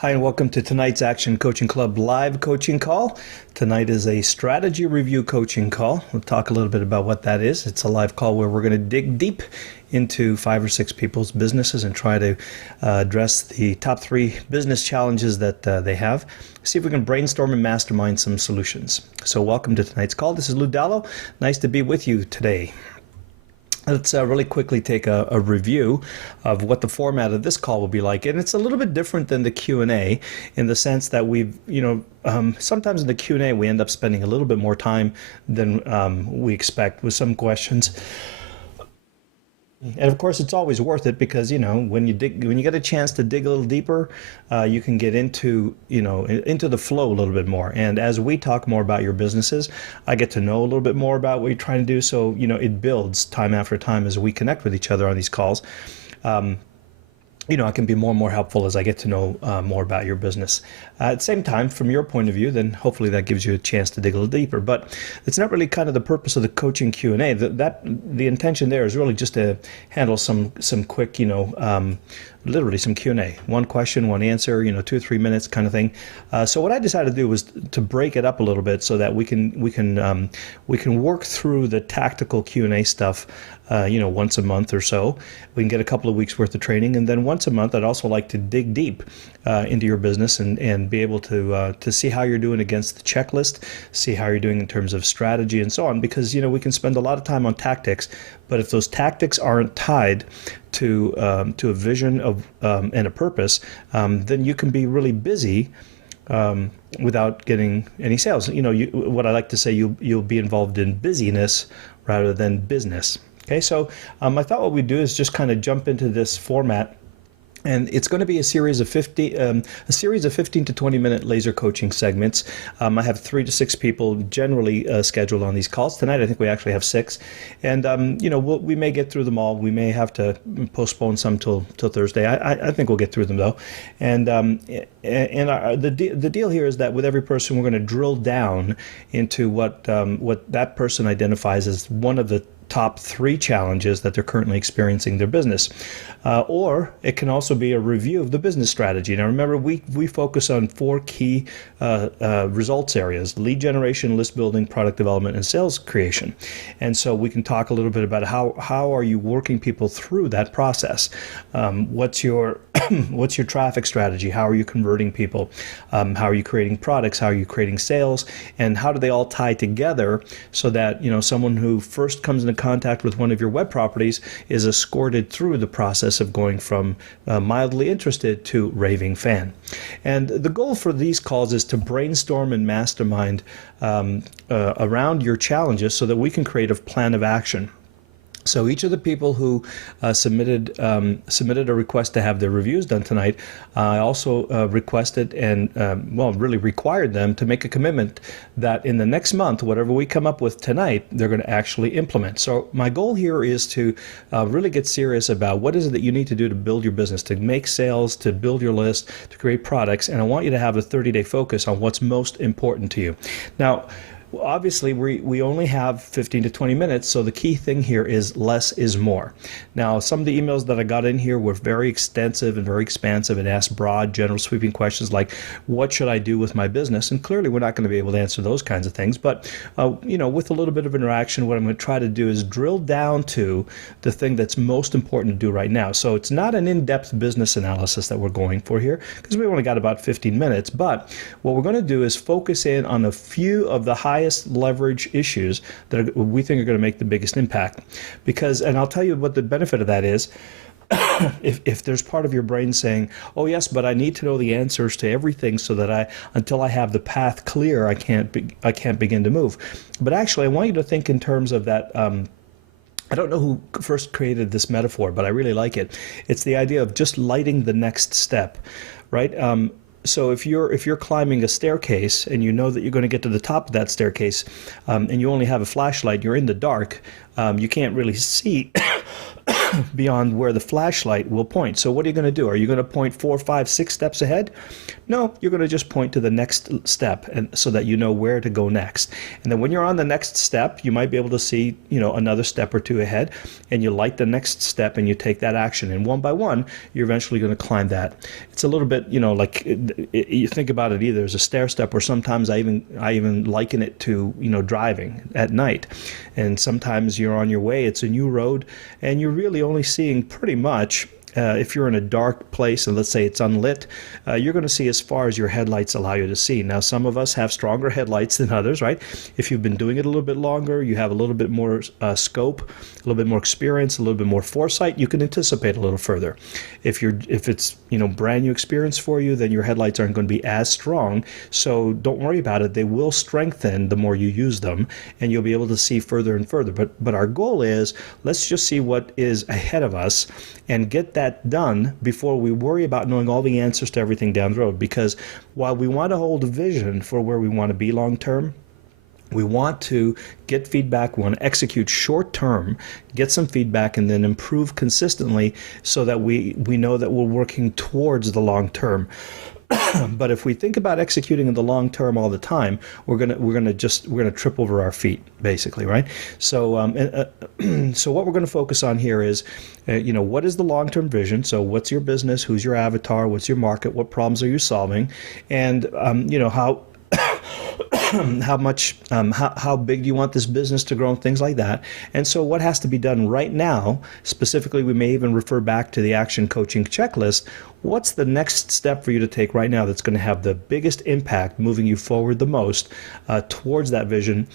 Hi, and welcome to tonight's Action Coaching Club live coaching call. Tonight is a strategy review coaching call. We'll talk a little bit about what that is. It's a live call where we're going to dig deep into 5 or 6 people's businesses and try to address the top 3 business challenges that they have. See if we can brainstorm and mastermind some solutions. So welcome to tonight's call. This is Lou Dallo. Nice to be with you today. Let's really quickly take a review of what the format of this call will be like. And it's a little bit different than the Q&A in the sense that sometimes in the Q&A we end up spending a little bit more time than we expect with some questions. And of course, it's always worth it because when you get a chance to dig a little deeper, you can get into the flow a little bit more. And as we talk more about your businesses, I get to know a little bit more about what you're trying to do. So it builds time after time as we connect with each other on these calls. I can be more and more helpful as I get to know more about your business. At the same time, from your point of view, then hopefully that gives you a chance to dig a little deeper. But it's not really kind of the purpose of the coaching Q&A. The intention there is really just to handle some quick, literally some Q&A. One question, one answer, 2 or 3 minutes kind of thing. So what I decided to do was to break it up a little bit so that we can work through the tactical Q&A stuff, once a month or so. We can get a couple of weeks worth of training, and then once a month, I'd also like to dig deep into your business and be able to see how you're doing against the checklist, see how you're doing in terms of strategy and so on. Because we can spend a lot of time on tactics, but if those tactics aren't tied to a vision of and a purpose, then you can be really busy without getting any sales. What I like to say, you'll be involved in busyness rather than business. Okay, so I thought what we'd do is just kind of jump into this format. And it's going to be a series of 15 to 20 minute laser coaching segments. I have 3 to 6 people generally scheduled on these calls. Tonight, I think we actually have 6. And, we may get through them all. We may have to postpone some till Thursday. I think we'll get through them, though. And the deal here is that with every person, we're going to drill down into what that person identifies as one of the top 3 challenges that they're currently experiencing in their business. Or it can also be a review of the business strategy. Now remember, we focus on 4 key results areas: lead generation, list building, product development, and sales creation. And so we can talk a little bit about how are you working people through that process. What's your traffic strategy? How are you converting people? How are you creating products? How are you creating sales? And how do they all tie together so that someone who first comes into contact with one of your web properties is escorted through the process of going from mildly interested to raving fan. And the goal for these calls is to brainstorm and mastermind around your challenges so that we can create a plan of action. So each of the people who submitted a request to have their reviews done tonight, I also requested and really required them to make a commitment that in the next month, whatever we come up with tonight, they're going to actually implement. So my goal here is to really get serious about what is it that you need to do to build your business, to make sales, to build your list, to create products, and I want you to have a 30-day focus on what's most important to you. Now, obviously, we only have 15 to 20 minutes, so the key thing here is less is more. Now, some of the emails that I got in here were very extensive and very expansive and asked broad, general, sweeping questions like, what should I do with my business? And clearly, we're not going to be able to answer those kinds of things. But, with a little bit of interaction, what I'm going to try to do is drill down to the thing that's most important to do right now. So it's not an in-depth business analysis that we're going for here, because we've only got about 15 minutes. But what we're going to do is focus in on a few of the highest leverage issues that we think are going to make the biggest impact. And I'll tell you what the benefit of that is. If there's part of your brain saying, oh yes, but I need to know the answers to everything so that until I have the path clear, I can't begin to move. But actually, I want you to think in terms of that. I don't know who first created this metaphor, but I really like it. It's the idea of just lighting the next step, right? So if you're climbing a staircase and you know that you're going to get to the top of that staircase, and you only have a flashlight, you're in the dark, you can't really see beyond where the flashlight will point. So what are you going to do? Are you going to point 4, 5, 6 steps ahead? No, you're going to just point to the next step, and so that you know where to go next. And then when you're on the next step, you might be able to see, another step or two ahead, and you light the next step and you take that action. And one by one, you're eventually going to climb that. It's a little bit, like you think about it either as a stair step, or sometimes I even liken it to, driving at night. And sometimes you're on your way, it's a new road, and you're really only seeing pretty much, if you're in a dark place and let's say it's unlit, you're going to see as far as your headlights allow you to see. Now, some of us have stronger headlights than others, right? If you've been doing it a little bit longer, you have a little bit more scope, a little bit more experience, a little bit more foresight, you can anticipate a little further. If it's brand new experience for you, then your headlights aren't going to be as strong. So don't worry about it. They will strengthen the more you use them, and you'll be able to see further and further. But our goal is, let's just see what is ahead of us and get that done before we worry about knowing all the answers to everything down the road. Because while we want to hold a vision for where we want to be long term, we want to get feedback, we want to execute short term, get some feedback, and then improve consistently so that we know that we're working towards the long term. But if we think about executing in the long term all the time, we're gonna trip over our feet, basically, right? So so what we're going to focus on here is, what is the long term vision? So what's your business? Who's your avatar? What's your market? What problems are you solving? And how how big do you want this business to grow, and things like that. And so what has to be done right now, specifically, we may even refer back to the action coaching checklist. What's the next step for you to take right now that's going to have the biggest impact, moving you forward the most towards that vision?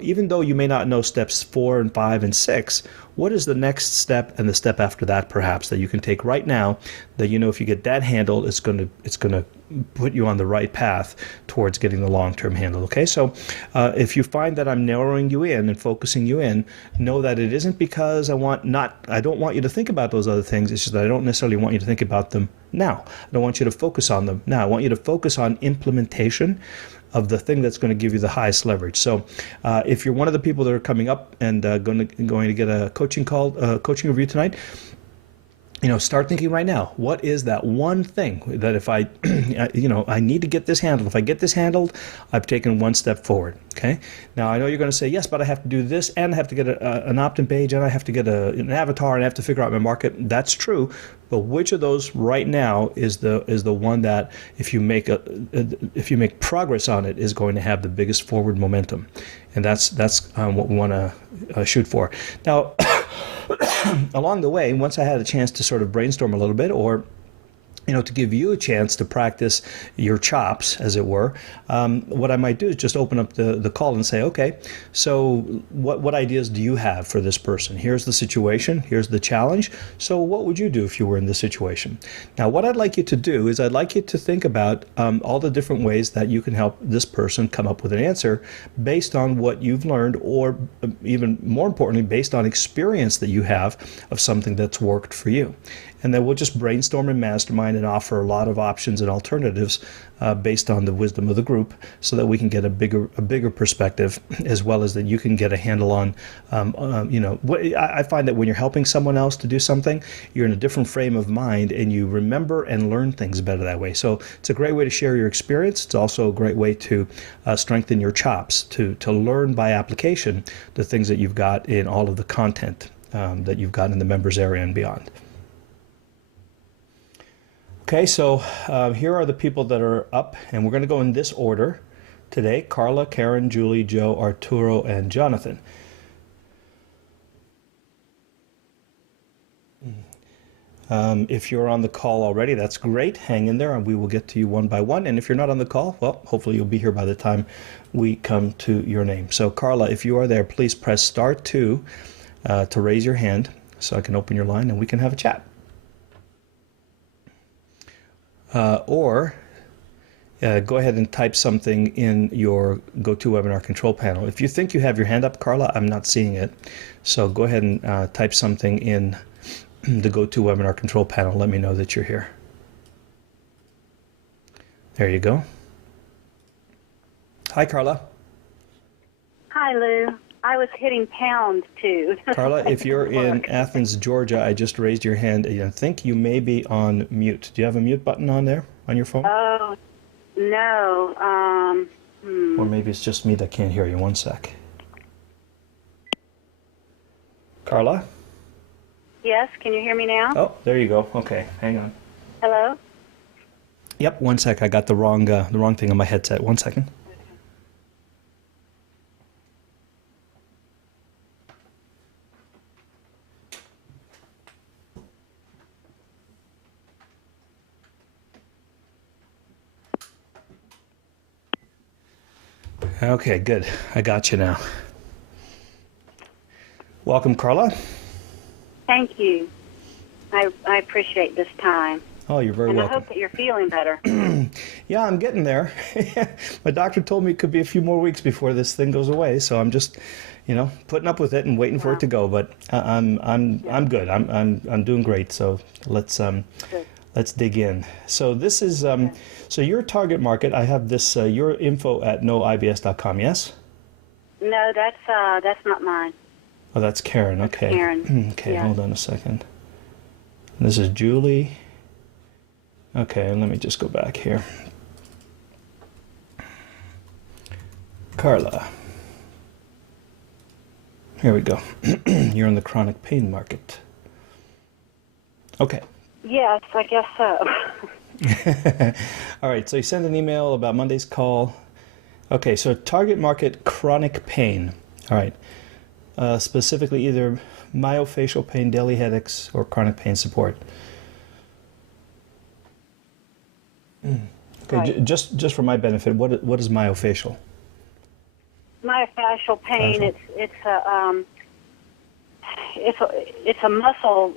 Even though you may not know steps 4 and 5 and 6, what is the next step and the step after that, perhaps, that you can take right now that if you get that handled, it's going to put you on the right path towards getting the long-term handle. Okay, so if you find that I'm narrowing you in and focusing you in, know that it isn't because I don't want you to think about those other things. It's just that I don't necessarily want you to think about them now. I don't want you to focus on them now. I want you to focus on implementation of the thing that's going to give you the highest leverage. So if you're one of the people that are coming up and going to get a coaching coaching review tonight, start thinking right now, what is that one thing that if I need to get this handled. If I get this handled, I've taken one step forward. Okay. Now I know you're going to say, yes, but I have to do this, and I have to get an opt-in page, and I have to get an avatar, and I have to figure out my market. That's true. But which of those right now is the one that if you make progress on it is going to have the biggest forward momentum? And that's what we want to shoot for. Now, along the way, once I had a chance to sort of brainstorm a little bit, or to give you a chance to practice your chops, as it were, what I might do is just open up the call and say, okay, so what ideas do you have for this person? Here's the situation. Here's the challenge. So what would you do if you were in this situation? Now, what I'd like you to do is I'd like you to think about all the different ways that you can help this person come up with an answer based on what you've learned, or even more importantly, based on experience that you have of something that's worked for you. And then we'll just brainstorm and mastermind and offer a lot of options and alternatives based on the wisdom of the group, so that we can get a bigger perspective, as well as that you can get a handle on, I find that when you're helping someone else to do something, you're in a different frame of mind and you remember and learn things better that way. So it's a great way to share your experience. It's also a great way to strengthen your chops, to learn by application the things that you've got in all of the content that you've got in the members area and beyond. Okay, so here are the people that are up, and we're going to go in this order today: Carla, Karen, Julie, Joe, Arturo, and Jonathan. If you're on the call already, that's great. Hang in there, and we will get to you one by one. And if you're not on the call, well, hopefully you'll be here by the time we come to your name. So Carla, if you are there, please press *2 to raise your hand so I can open your line and we can have a chat. Or go ahead and type something in your GoToWebinar control panel. If you think you have your hand up, Carla, I'm not seeing it. So go ahead and type something in the GoToWebinar control panel. Let me know that you're here. There you go. Hi, Carla. Hi, Lou. I was hitting pound too. Carla, if you're in Athens, Georgia, I just raised your hand. I think you may be on mute. Do you have a mute button on there on your phone? Oh, no. Or maybe it's just me that can't hear you. One sec. Carla? Yes, can you hear me now? Oh, there you go. Okay, hang on. Hello? Yep, one sec. I got the wrong thing on my headset. 1 second. Okay, good. I got you now. Welcome, Carla. Thank you. I appreciate this time. Oh, you're very and welcome. I hope that you're feeling better. Yeah, I'm getting there. My doctor told me it could be a few more weeks before this thing goes away, so I'm just, putting up with it and waiting for it to go. But I'm good. I'm doing great. So let's dig in. So this is so your target market. I have this your info at noibs.com. Yes. No, that's not mine. Oh, that's Karen. Okay. Karen. Okay, Yeah. hold on a second. This is Julie. Okay, and let me just go back here. Carla. Here we go. You're in the chronic pain market. Okay. Yes, I guess so. All right, so you sent an email about Monday's call. Okay, so target market chronic pain. All right. Specifically either myofascial pain, daily headaches, or chronic pain support. Okay, Right. just for my benefit, what is myofascial? Myofascial pain. Fascial. It's a muscle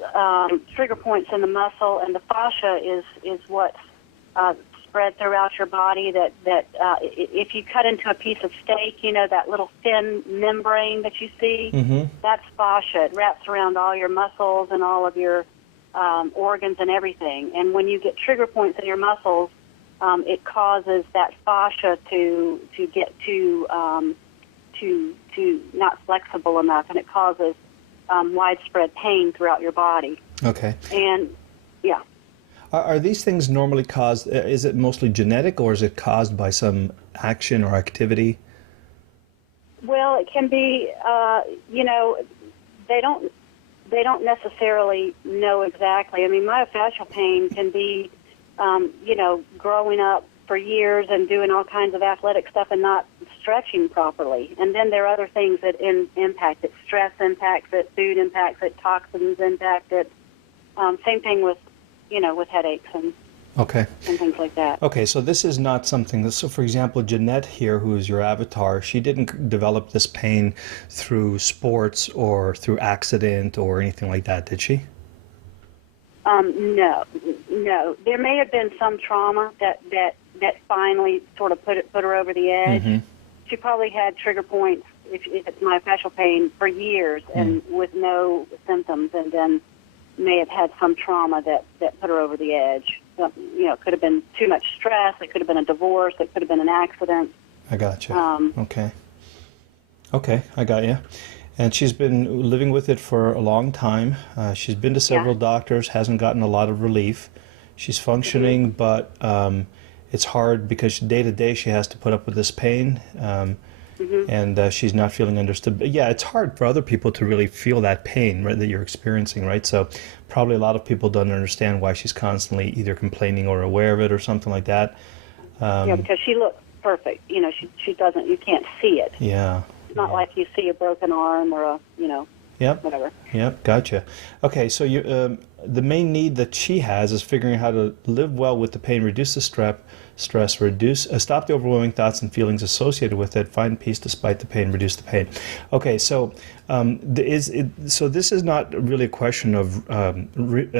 trigger points in the muscle, and the fascia is what spread throughout your body. That if you cut into a piece of steak, that little thin membrane that you see, Mm-hmm. that's fascia. It wraps around all your muscles and all of your organs and everything. And when you get trigger points in your muscles, it causes that fascia to get too not flexible enough, and it causes widespread pain throughout your body. Okay. And yeah, Are these things normally caused? Is it mostly genetic, or is it caused by some action or activity? well, it can be. They don't necessarily know exactly. I mean, myofascial pain can be, growing up for years and doing all kinds of athletic stuff and not stretching properly. And then there are other things that impact it. Stress impacts it, food impacts it, toxins impact it. Same thing with headaches and Okay. things like that. Okay, so this is not something that, so for example, Jeanette here, who is your avatar, she didn't develop this pain through sports or through accident or anything like that, did she? No. There may have been some trauma that finally sort of put her over the edge. Mm-hmm. She probably had trigger points if it's myofascial pain for years and with no symptoms, and then may have had some trauma that put her over the edge. It could have been too much stress. It could have been a divorce. It could have been an accident. I got you. Okay, I got you. And she's been living with it for a long time. She's been to several doctors, hasn't gotten a lot of relief. She's functioning, but it's hard because day to day she has to put up with this pain, and she's not feeling understood. But yeah, it's hard for other people to really feel that pain, right, that you're experiencing, right? So probably a lot of people don't understand why she's constantly either complaining or aware of it or something like that. Because she looks perfect. She doesn't. You can't see it. Yeah. It's not like you see a broken arm or Yep. whatever. Yep, gotcha. Okay, so the main need that she has is figuring out how to live well with the pain, reduce the stress, stop the overwhelming thoughts and feelings associated with it, find peace despite the pain, reduce the pain. Okay, so so this is not really a question of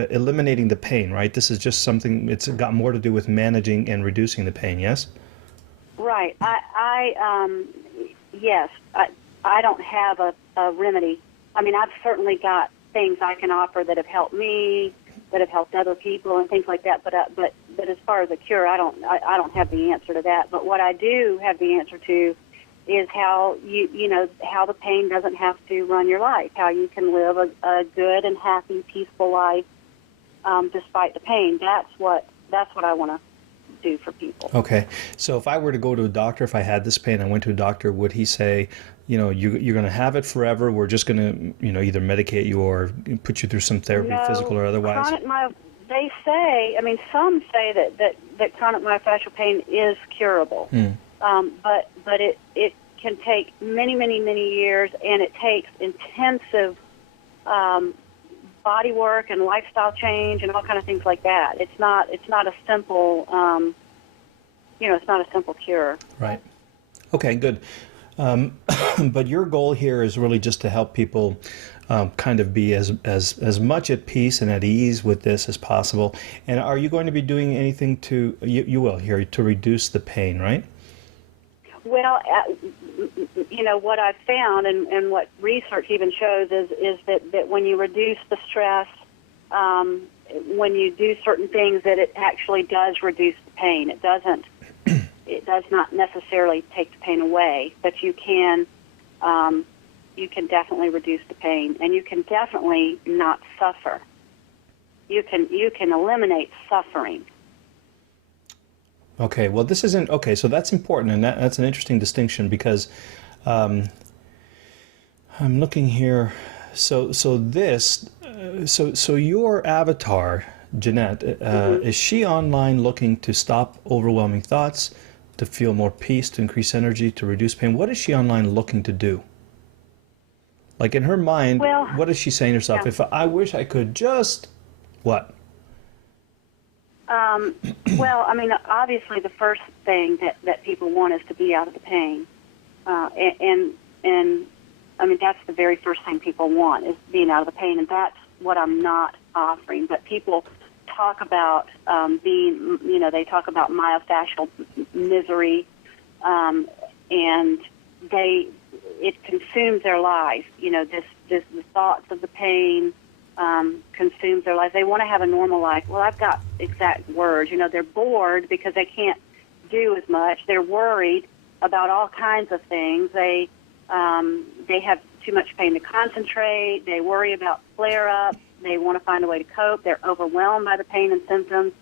eliminating the pain, right? This is just something. It's got more to do with managing and reducing the pain. Yes. Right. Yes. I don't have a remedy. I mean, I've certainly got things I can offer that have helped me, that have helped other people, and things like that. But as far as a cure, I don't have the answer to that. But what I do have the answer to is how how the pain doesn't have to run your life, how you can live a good and happy, peaceful life despite the pain. That's what I want to do for people. Okay. So if I were to go to a doctor, if I had this pain, I went to a doctor, would he say, you're going to have it forever. We're just going to, either medicate you or put you through some therapy, No, physical or otherwise? They say, some say that chronic myofascial pain is curable. But it can take many, many, many years, and it takes intensive body work and lifestyle change and all kind of things like that. It's not a simple it's not a simple cure. Right. Okay, good. But your goal here is really just to help people kind of be as much at peace and at ease with this as possible. And are you going to be doing anything you will here to reduce the pain, right? Well, what I've found and what research even shows is that when you reduce the stress, when you do certain things, that it actually does reduce the pain. It does not necessarily take the pain away, but you can definitely reduce the pain, and you can definitely not suffer. You can eliminate suffering. Okay, well, this isn't okay. So that's important, and that's an interesting distinction because I'm looking here. So your avatar, Jeanette, is she online looking to stop overwhelming thoughts, to feel more peace, to increase energy, to reduce pain? What is she online looking to do? Like in her mind, what is she saying to herself? Yeah. If I wish I could just what? Obviously the first thing that people want is to be out of the pain. And that's the very first thing people want, is being out of the pain, and that's what I'm not offering. But people talk about they talk about myofascial misery, and it consumes their life. The thoughts of the pain consumes their life. They want to have a normal life. Well, I've got exact words. They're bored because they can't do as much. They're worried about all kinds of things. They have too much pain to concentrate. They worry about flare-ups. They want to find a way to cope. They're overwhelmed by the pain and symptoms.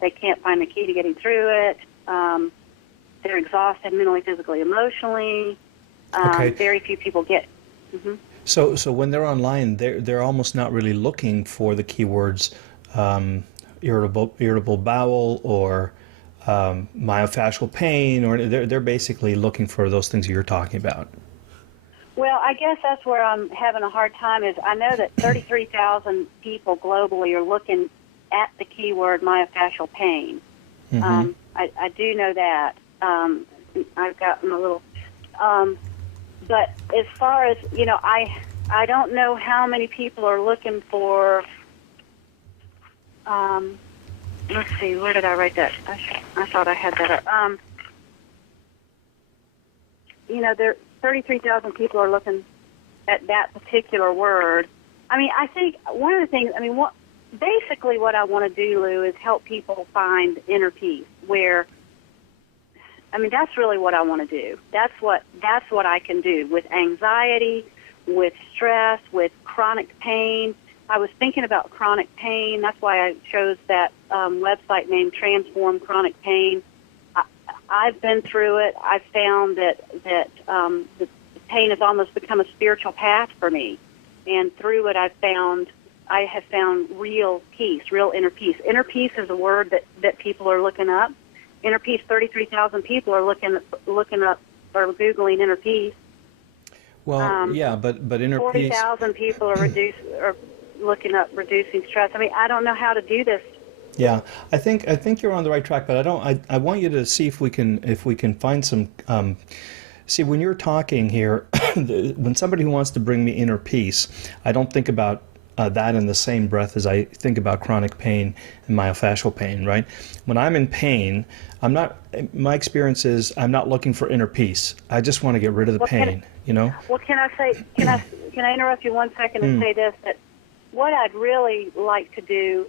They can't find the key to getting through it. They're exhausted mentally, physically, emotionally. Okay. Very few people get... Mm-hmm. So when they're online, they're almost not really looking for the keywords irritable bowel or myofascial pain, or they're basically looking for those things you're talking about. Well, I guess that's where I'm having a hard time. Is I know that 33,000 people globally are looking at the keyword myofascial pain. Mm-hmm. I do know that. I've gotten a little... but as far as, I don't know how many people are looking for... let's see, where did I write that? I thought I had that up. There 33,000 people are looking at that particular word. I think one of the things, basically what I want to do, Lou, is help people find inner peace, where, that's really what I want to do. That's what I can do with anxiety, with stress, with chronic pain. I was thinking about chronic pain. That's why I chose that website named Transform Chronic Pain. I've been through it. I've found that the pain has almost become a spiritual path for me, and through it I have found real peace, real inner peace. Inner peace is a word that people are looking up. Inner peace. 33,000 people are looking up or Googling inner peace. Well, yeah, but inner 40,000 people are looking up reducing stress. I don't know how to do this. Yeah, I think you're on the right track, but I want you to see if we can find some. See, when you're talking here, when somebody who wants to bring me inner peace, I don't think about that in the same breath as I think about chronic pain and myofascial pain. Right? When I'm in pain, my experience is I'm not looking for inner peace. I just want to get rid of the pain. Well, can I interrupt you 1 second and say this? That what I'd really like to do.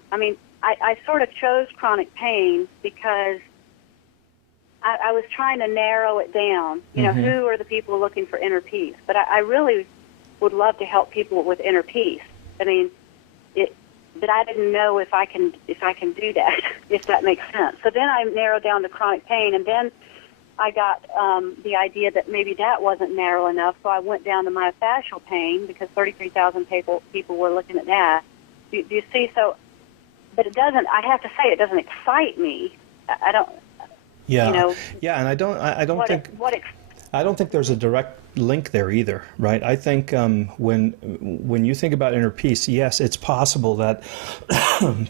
I sort of chose chronic pain because I was trying to narrow it down. You know, who are the people looking for inner peace? But I really would love to help people with inner peace. I mean, but I didn't know if I can do that, if that makes sense. So then I narrowed down to chronic pain, and then I got the idea that maybe that wasn't narrow enough, so I went down to myofascial pain because 33,000 people were looking at that. Do you see? So, but it doesn't. I have to say, it doesn't excite me. I don't. Yeah, You know, yeah, and I don't think what I don't think there's a direct link there either, right? I think when you think about inner peace, yes, it's possible that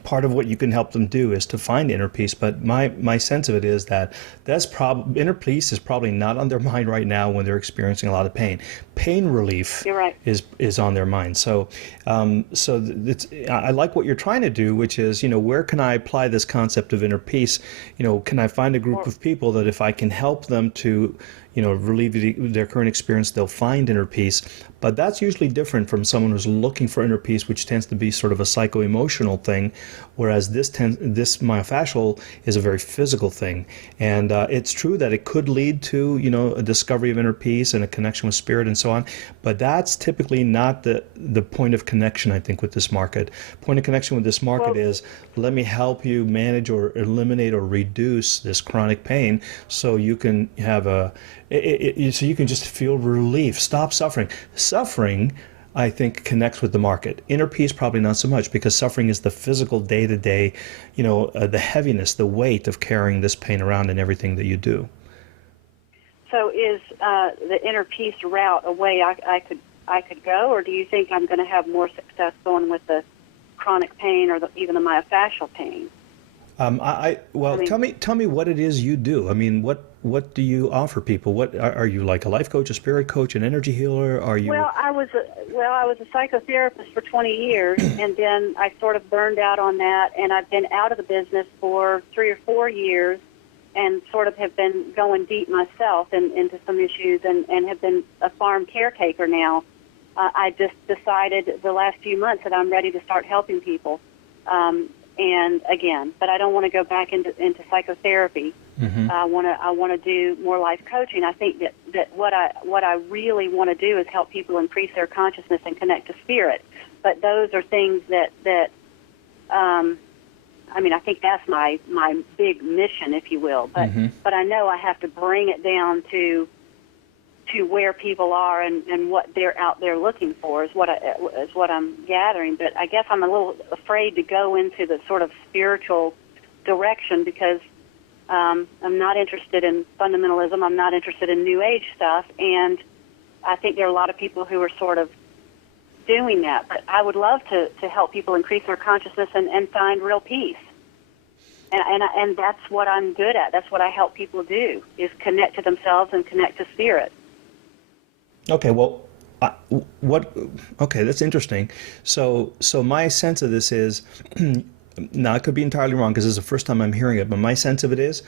part of what you can help them do is to find inner peace. But my sense of it is that inner peace is probably not on their mind right now when they're experiencing a lot of pain. Pain relief You're right. is on their mind. So I like what you're trying to do, which is, where can I apply this concept of inner peace? Can I find a group of people that if I can help them to relieve their current experience, they'll find inner peace. But that's usually different from someone who's looking for inner peace, which tends to be sort of a psycho-emotional thing, whereas this myofascial is a very physical thing. And it's true that it could lead to, a discovery of inner peace and a connection with spirit and so on, but that's typically not the point of connection, I think, with this market. Point of connection with this market is, let me help you manage or eliminate or reduce this chronic pain so you can have so you can just feel relief, stop suffering. Suffering, I think, connects with the market. Inner peace, probably not so much, because suffering is the physical day-to-day, the heaviness, the weight of carrying this pain around in everything that you do. So is the inner peace route a way I could go, or do you think I'm going to have more success going with the chronic pain or even the myofascial pain? Tell me what it is you do. I mean, what do you offer people? What are you, like a life coach, a spirit coach, an energy healer? Are you? Well, I was a psychotherapist for 20 years, and then I sort of burned out on that, and I've been out of the business for 3 or 4 years, and sort of have been going deep myself into some issues, and have been a farm caretaker now. I just decided the last few months that I'm ready to start helping people. And again, but I don't want to go back into psychotherapy. I want to do more life coaching. I think that what I really want to do is help people increase their consciousness and connect to spirit. But those are things that I think that's my big mission, if you will. But I know I have to bring it down to where people are and what they're out there looking for is what I'm gathering. But I guess I'm a little afraid to go into the sort of spiritual direction because I'm not interested in fundamentalism. I'm not interested in New Age stuff, and I think there are a lot of people who are sort of doing that. But I would love to help people increase their consciousness and find real peace. And that's what I'm good at. That's what I help people do, is connect to themselves and connect to spirit. Okay, well, okay, that's interesting. So my sense of this is, now I could be entirely wrong because this is the first time I'm hearing it, but my sense of it is,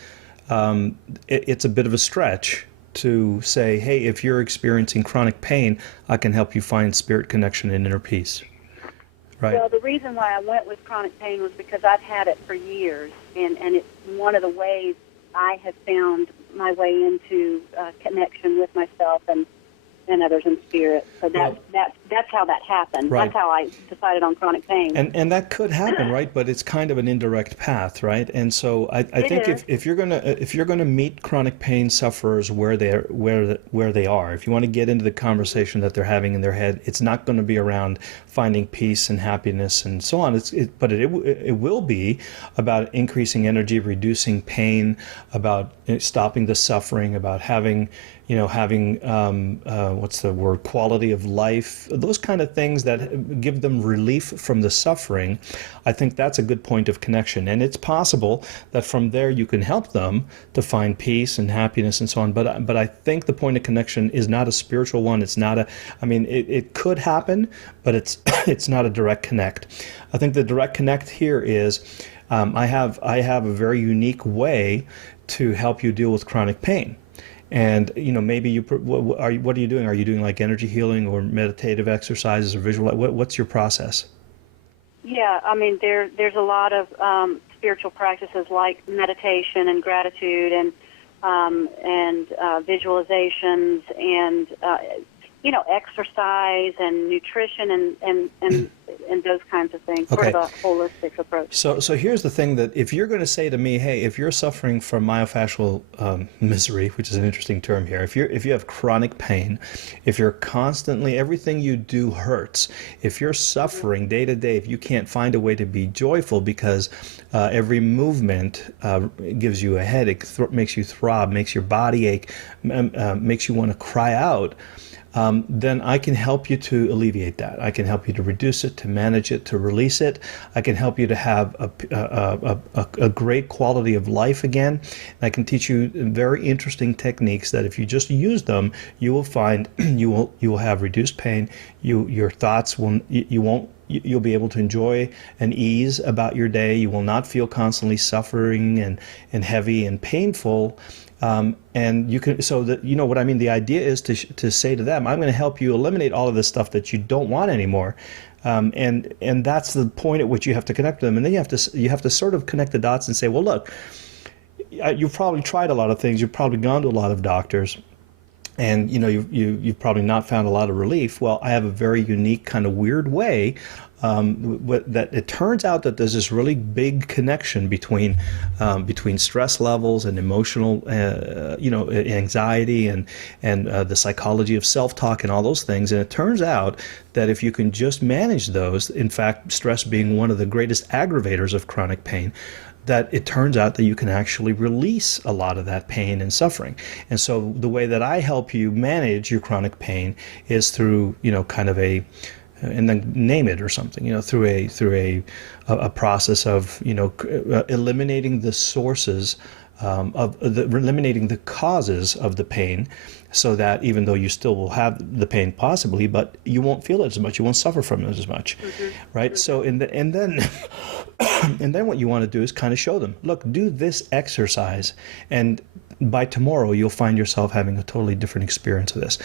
it's a bit of a stretch to say, hey, if you're experiencing chronic pain, I can help you find spirit connection and inner peace. Right? Well, the reason why I went with chronic pain was because I've had it for years, and it's one of the ways I have found my way into connection with myself and others in spirit. So that's how that happened. Right. That's how I decided on chronic pain. And that could happen, right? But it's kind of an indirect path, right? And so I think if you're gonna meet chronic pain sufferers where they are, if you want to get into the conversation that they're having in their head, it's not going to be around finding peace and happiness and so on. But it will be about increasing energy, reducing pain, about stopping the suffering, about having what's the word, quality of life, those kind of things that give them relief from the suffering. I think that's a good point of connection. And it's possible that from there you can help them to find peace and happiness and so on. But I think the point of connection is not a spiritual one. It's not it could happen, but it's not a direct connect. I think the direct connect here is, I have a very unique way to help you deal with chronic pain. And maybe what are you doing? Are you doing like energy healing or meditative exercises or visual? What's your process? Yeah, I mean there's a lot of spiritual practices like meditation and gratitude, and and visualizations and exercise and nutrition and those kinds of things. Okay. Sort of a holistic approach. So here's the thing, that if you're going to say to me, hey, if you're suffering from myofascial misery, which is an interesting term here, if you have chronic pain, if you're constantly, everything you do hurts, if you're suffering day to day, if you can't find a way to be joyful because every movement gives you a headache, makes you throb, makes your body ache, makes you want to cry out, then I can help you to alleviate that. I can help you to reduce it, to manage it, to release it. I can help you to have a great quality of life again. And I can teach you very interesting techniques that if you just use them, you will find you will have reduced pain. Your thoughts you'll be able to enjoy an ease about your day. You will not feel constantly suffering and heavy and painful. And you can, so that, you know what I mean? The idea is to say to them, I'm going to help you eliminate all of this stuff that you don't want anymore. And that's the point at which you have to connect with them. And then you have to sort of connect the dots and say, well, look, you've probably tried a lot of things. You've probably gone to a lot of doctors. And you've probably not found a lot of relief. Well, I have a very unique kind of weird way that it turns out that there's this really big connection between stress levels and emotional anxiety and the psychology of self-talk and all those things. And it turns out that if you can just manage those, in fact, stress being one of the greatest aggravators of chronic pain, that it turns out that you can actually release a lot of that pain and suffering. And so the way that I help you manage your chronic pain is through, kind of and then name it or something, through a process of, eliminating the sources eliminating the causes of the pain, so that even though you still will have the pain possibly, but you won't feel it as much, you won't suffer from it as much, right? Mm-hmm. So and then and then what you want to do is kind of show them, look, do this exercise, and by tomorrow you'll find yourself having a totally different experience of this.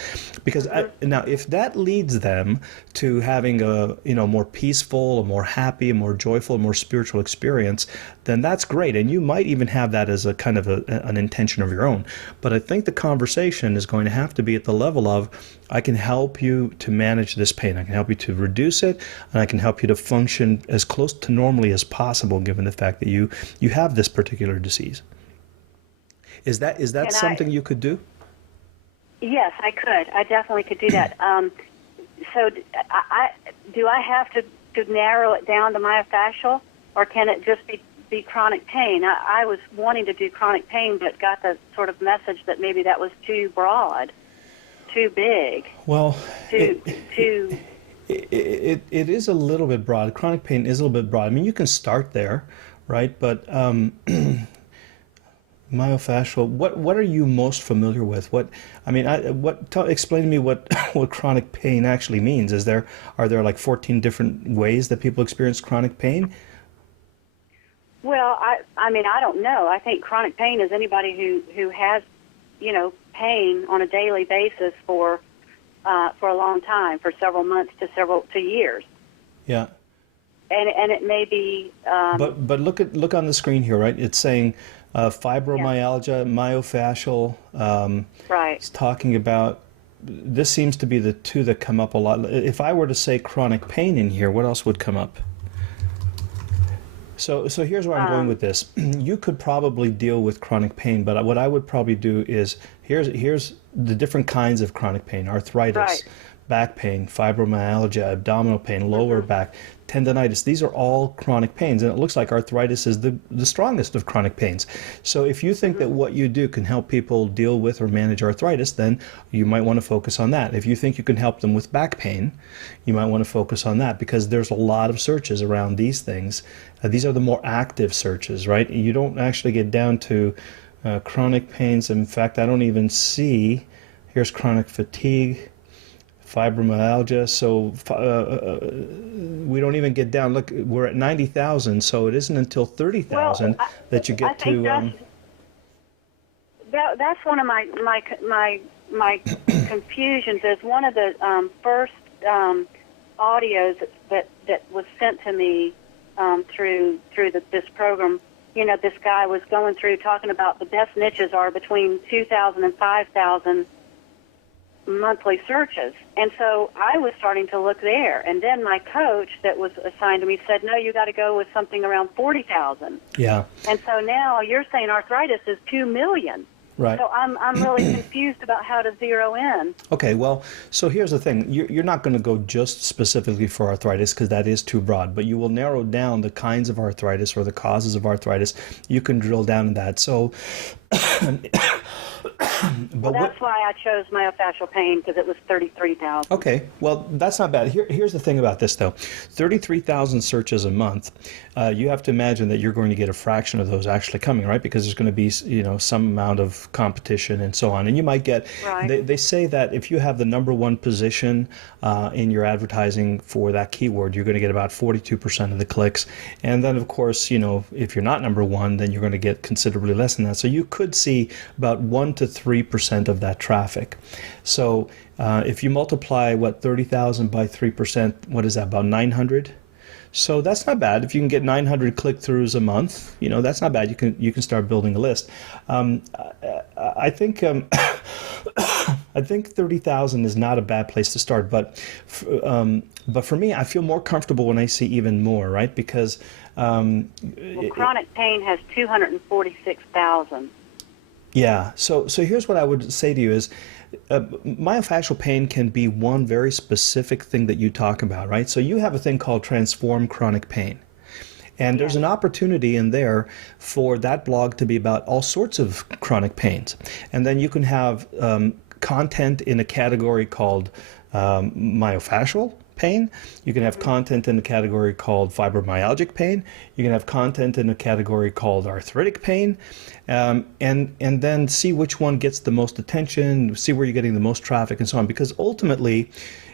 Because now if that leads them to having a more peaceful, a more happy, a more joyful, a more spiritual experience, then that's great, and you might even have that as a kind of an intention of your own. But I think the conversation is going to have to be at the level of, I can help you to manage this pain, I can help you to reduce it, and I can help you to function as close to normally as possible, given the fact that you have this particular disease. Is that something you could do? Yes, I could. I definitely could do that. So do I have to narrow it down to myofascial, or can it just be chronic pain? I was wanting to do chronic pain, but got the sort of message that maybe that was too broad, too big. Well, too. It is a little bit broad. Chronic pain is a little bit broad. I mean, you can start there, right? But myofascial. What are you most familiar with? Explain to me what chronic pain actually means. Are there like 14 different ways that people experience chronic pain? Well, I don't know. I think chronic pain is anybody who has, pain on a daily basis for a long time, for several months to years. Yeah. And it may be. But look on the screen here, right? It's saying fibromyalgia, myofascial. Right. It's talking about. This seems to be the two that come up a lot. If I were to say chronic pain in here, what else would come up? So here's where I'm going with this. You could probably deal with chronic pain, but what I would probably do is, here's the different kinds of chronic pain: arthritis, right, back pain, fibromyalgia, abdominal pain, lower back, tendonitis. These are all chronic pains, and it looks like arthritis is the strongest of chronic pains. So if you think that what you do can help people deal with or manage arthritis, then you might want to focus on that. If you think you can help them with back pain, you might want to focus on that, because there's a lot of searches around these things. These are the more active searches, right? You don't actually get down to chronic pains. In fact, I don't even see, here's chronic fatigue, fibromyalgia, so we don't even get down. Look, we're at 90,000, so it isn't until 30,000 that you get to. That's one of my confusions. Is one of the first audios that was sent to me through this program this guy was going through talking about the best niches are between 2,000 and 5,000 monthly searches. And so I was starting to look there. And then my coach that was assigned to me said, no, you got to go with something around 40,000. Yeah. And so now you're saying arthritis is 2 million. Right. So I'm really confused about how to zero in. Okay, well, so here's the thing. You're not going to go just specifically for arthritis because that is too broad, but you will narrow down the kinds of arthritis or the causes of arthritis. You can drill down in that. So, Well, that's why I chose myofascial pain, because it was 33,000. Okay, well, that's not bad. Here's the thing about this, though. 33,000 searches a month. You have to imagine that you're going to get a fraction of those actually coming, right? Because there's going to be, some amount of competition and so on. And you might get, Right. they say that if you have the number one position in your advertising for that keyword, you're going to get about 42% of the clicks. And then, of course, if you're not number one, then you're going to get considerably less than that. So you could see about 1 to 3% of that traffic. So if you multiply 30,000 by 3%, what is that, about 900? So that's not bad. If you can get 900 click-throughs a month, that's not bad. You can start building a list. I think I think 30,000 is not a bad place to start. But for me, I feel more comfortable when I see even more, right? Because Chronic pain has 246,000. Yeah. So here's what I would say to you is myofascial pain can be one very specific thing that you talk about, right? So you have a thing called Transform Chronic Pain. And there's an opportunity in there for that blog to be about all sorts of chronic pains. And then you can have content in a category called myofascial pain. You can have content in a category called fibromyalgic pain. You can have content in a category called arthritic pain, and then see which one gets the most attention, see where you're getting the most traffic, and so on. Because ultimately,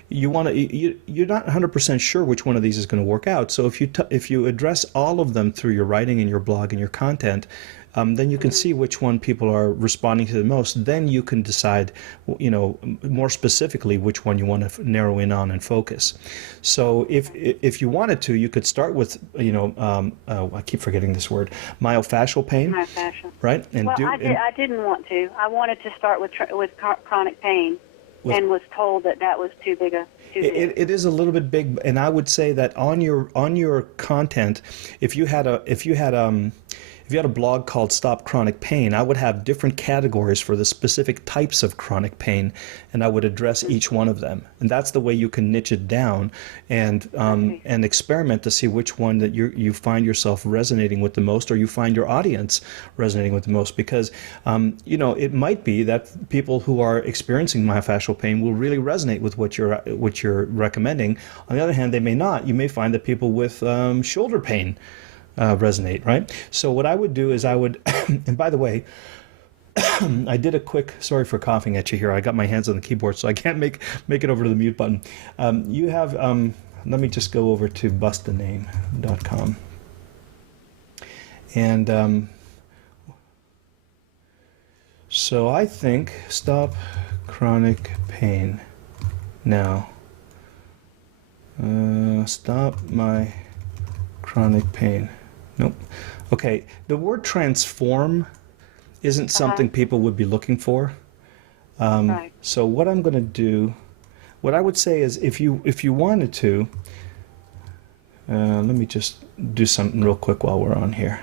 you're not 100% sure which one of these is going to work out. So if you address all of them through your writing and your blog and your content, then you can see which one people are responding to the most. Then you can decide, more specifically which one you want to narrow in on and focus. So if you wanted to, you could start with, I keep forgetting this word, myofascial pain. Myofascial. Right? And I didn't want to. I wanted to start with chronic pain. And was told that was too big. It is a little bit big, and I would say that on your content, if you had a blog called Stop Chronic Pain, I would have different categories for the specific types of chronic pain, and I would address each one of them. And that's the way you can niche it down and experiment to see which one that you find yourself resonating with the most, or you find your audience resonating with the most. Because it might be that people who are experiencing myofascial pain will really resonate with what you're recommending. On the other hand, they may not. You may find that people with shoulder pain resonate, right? So what I would do is and by the way, I did a quick, sorry for coughing at you here, I got my hands on the keyboard so I can't make it over to the mute button. You have, let me just go over to bustaname.com. And so I think stop chronic pain now. Stop my chronic pain. Nope. Okay. The word transform isn't something people would be looking for. Right. So what I'm going to do, what I would say is if you wanted to, let me just do something real quick while we're on here.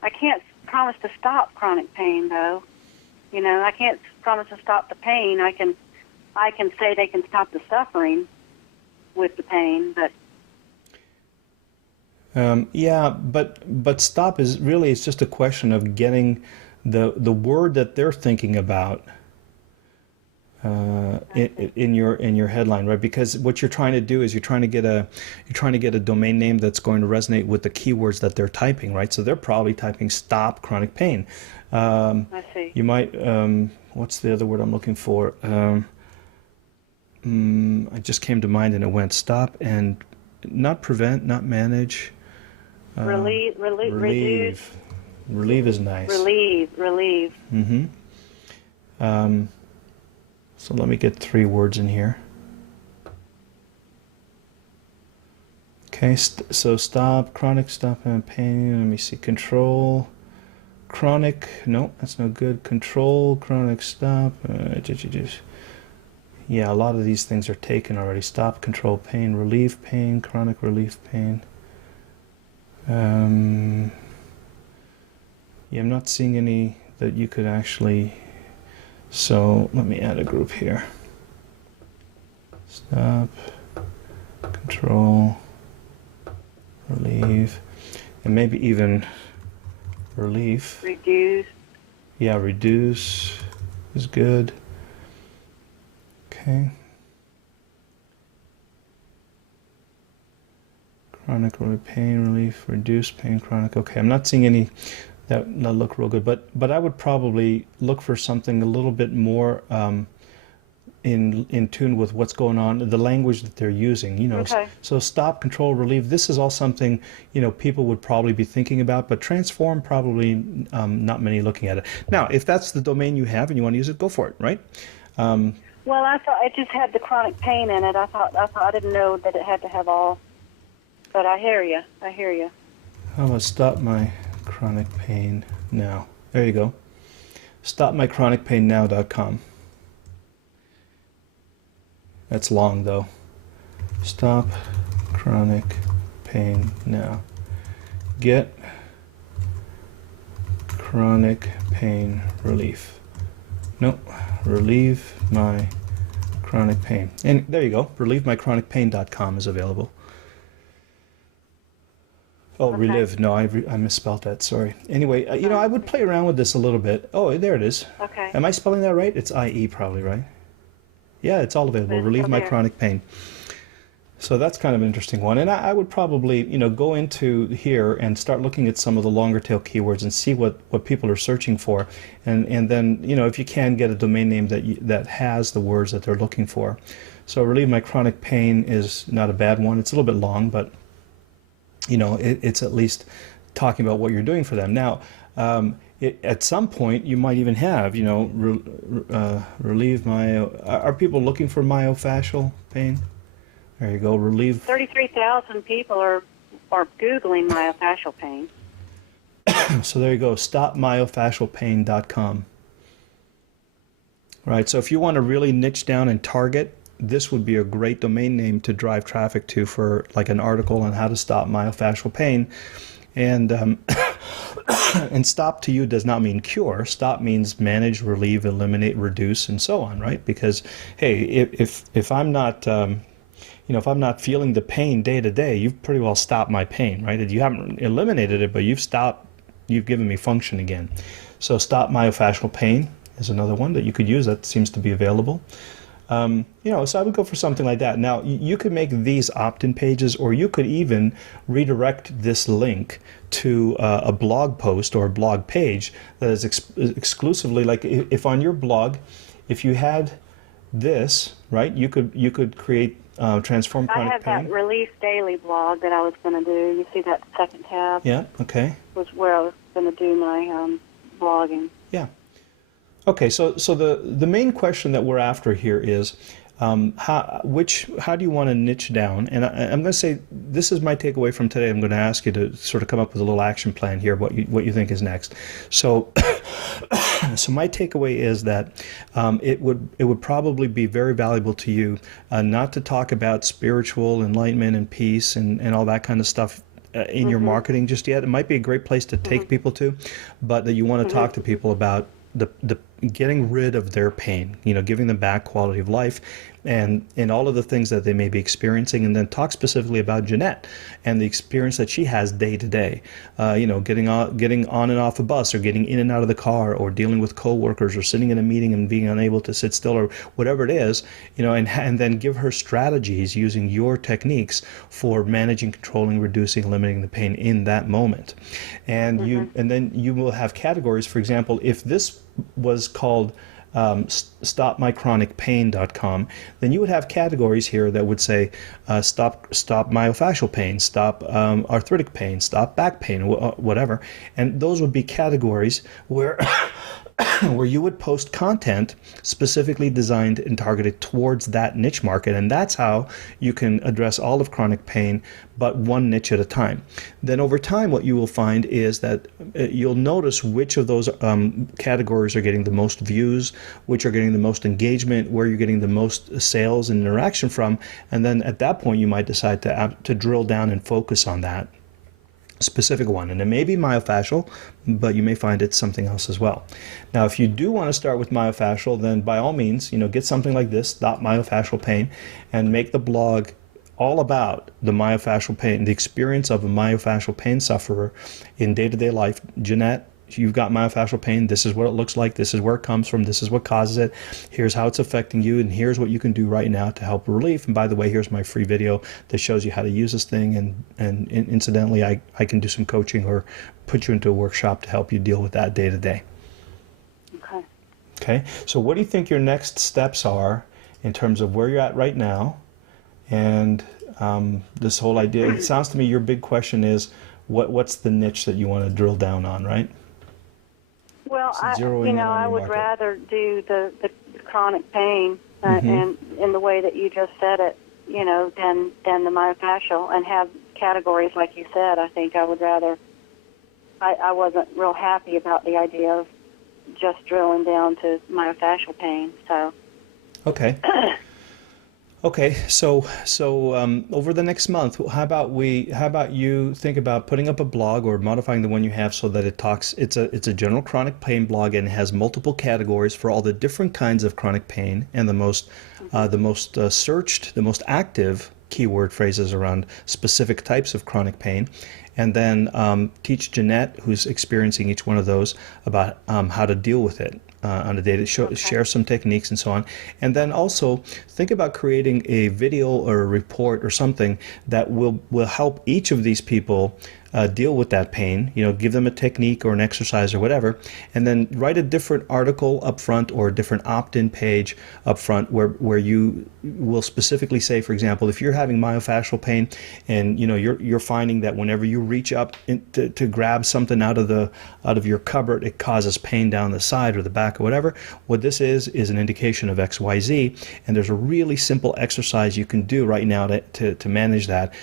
I can't promise to stop chronic pain, though. I can't promise to stop the pain. I can say they can stop the suffering with the pain, but but stop is really, it's just a question of getting the word that they're thinking about in your headline, right? Because what you're trying to do is you're trying to get a domain name that's going to resonate with the keywords that they're typing, right? So they're probably typing stop chronic pain. I see. You might what's the other word I'm looking for? It just came to mind and it went stop and not prevent, not manage. Relieve. Relieve is nice. Relieve. Mm-hmm. So let me get 3 words in here. Okay, so stop, chronic, stop and pain. Let me see, control, chronic. No, that's no good. Control, chronic, stop. Yeah, a lot of these things are taken already. Stop, control, pain, relieve pain, chronic relief pain. Yeah, I'm not seeing any that you could actually. So let me add a group here. Stop, control, relieve, and maybe even relief. Reduce. Yeah, reduce is good. Okay. Chronic pain relief, reduce pain, chronic. Okay, I'm not seeing any that look real good, but I would probably look for something a little bit more in tune with what's going on, the language that they're using. Okay. So stop, control, relieve. This is all something people would probably be thinking about, but transform probably not many looking at it. Now, if that's the domain you have and you want to use it, go for it, right? Well, I thought it just had the chronic pain in it. I didn't know that it had to have all. But I hear you. How about stop my chronic pain now? There you go. Stopmychronicpainnow.com. That's long though. Stop chronic pain now. Get chronic pain relief. No, relieve my chronic pain. And there you go. RelieveMyChronicPain.com is available. Oh, Okay. relive. No, I misspelled that. Sorry. Anyway, I would play around with this a little bit. Oh, there it is. Okay. Am I spelling that right? It's IE probably, right? Yeah, it's all available. It's Relieve still my there. chronic pain. So that's kind of an interesting one. And I would probably, go into here and start looking at some of the longer tail keywords and see what people are searching for. And then, if you can, get a domain name that has the words that they're looking for. So relieve my chronic pain is not a bad one. It's a little bit long, but it's at least talking about what you're doing for them. Now, at some point, you might even have, relieve are people looking for myofascial pain? There you go, relieve. 33,000 people are Googling myofascial pain. So there you go, stopmyofascialpain.com. Right, so if you want to really niche down and target, this would be a great domain name to drive traffic to for like an article on how to stop myofascial pain. And and stop to you does not mean cure. Stop means manage, relieve, eliminate, reduce, and so on, right? Because hey, if I'm not if I'm not feeling the pain day to day, you've pretty well stopped my pain, right? You haven't eliminated it, but you've given me function again. So stop myofascial pain is another one that you could use that seems to be available. So I would go for something like that. Now, you could make these opt-in pages, or you could even redirect this link to a blog post or a blog page that is exclusively, like if on your blog, if you had this, right, you could create transform I chronic have pain. that Release Daily blog that I was going to do. You see that second tab? Yeah, okay. Was where I was going to do my blogging. Yeah. Okay, so the main question that we're after here is how do you want to niche down? And I'm going to say this is my takeaway from today. I'm going to ask you to sort of come up with a little action plan here. What you think is next? So so my takeaway is that it would probably be very valuable to you not to talk about spiritual enlightenment and peace and all that kind of stuff in your marketing just yet. It might be a great place to take people to, but that you want to talk to people about the getting rid of their pain, giving them back quality of life and all of the things that they may be experiencing, and then talk specifically about Jeanette and the experience that she has day to day, getting on and off a bus, or getting in and out of the car, or dealing with coworkers, or sitting in a meeting and being unable to sit still, or whatever it is, and then give her strategies using your techniques for managing, controlling, reducing, eliminating the pain in that moment. And then you will have categories. For example, if this was called stopmychronicpain.com, then you would have categories here that would say stop myofascial pain, stop arthritic pain, stop back pain, whatever. And those would be categories where where you would post content specifically designed and targeted towards that niche market. And that's how you can address all of chronic pain, but one niche at a time. Then over time, what you will find is that you'll notice which of those categories are getting the most views, which are getting the most engagement, where you're getting the most sales and interaction from. And then at that point, you might decide to drill down and focus on that specific one. And it may be myofascial, but you may find it's something else as well. Now, if you do want to start with myofascial, then by all means, get something like this, Stop Myofascial Pain, and make the blog all about the myofascial pain, the experience of a myofascial pain sufferer in day-to-day life. Jeanette, you've got myofascial pain. This is what it looks like. This is where it comes from. This is what causes it. Here's how it's affecting you. And here's what you can do right now to help relief. And by the way, here's my free video that shows you how to use this thing. And incidentally, I can do some coaching or put you into a workshop to help you deal with that day to day. Okay. Okay. So what do you think your next steps are in terms of where you're at right now? And this whole idea, it sounds to me your big question is, what's the niche that you want to drill down on, right? Well, So I zeroing in on your would market. rather do the chronic pain and in the way that you just said it, than the myofascial, and have categories like you said. I think I would rather. I wasn't real happy about the idea of just drilling down to myofascial pain. So. Okay. Okay, so over the next month, how about you think about putting up a blog or modifying the one you have so that it's a general chronic pain blog, and it has multiple categories for all the different kinds of chronic pain, and the most searched, the most active keyword phrases around specific types of chronic pain, and then teach Jeanette, who's experiencing each one of those, about how to deal with it on a day to share some techniques and so on. And then also think about creating a video or a report or something that will help each of these people deal with that pain, give them a technique or an exercise or whatever, and then write a different article up front or a different opt-in page up front where you will specifically say, for example, if you're having myofascial pain and you're finding that whenever you reach up to grab something out of your cupboard, it causes pain down the side or the back or whatever, what this is an indication of XYZ, and there's a really simple exercise you can do right now to manage that.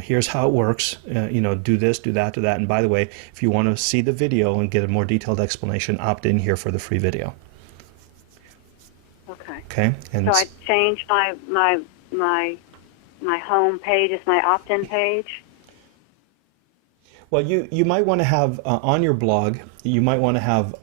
Here's how it works. Do this, do that, do that. And by the way, if you want to see the video and get a more detailed explanation, opt in here for the free video. Okay. Okay. And so I change my home page as my opt-in page. well, you might want to have on your blog. You might want to have.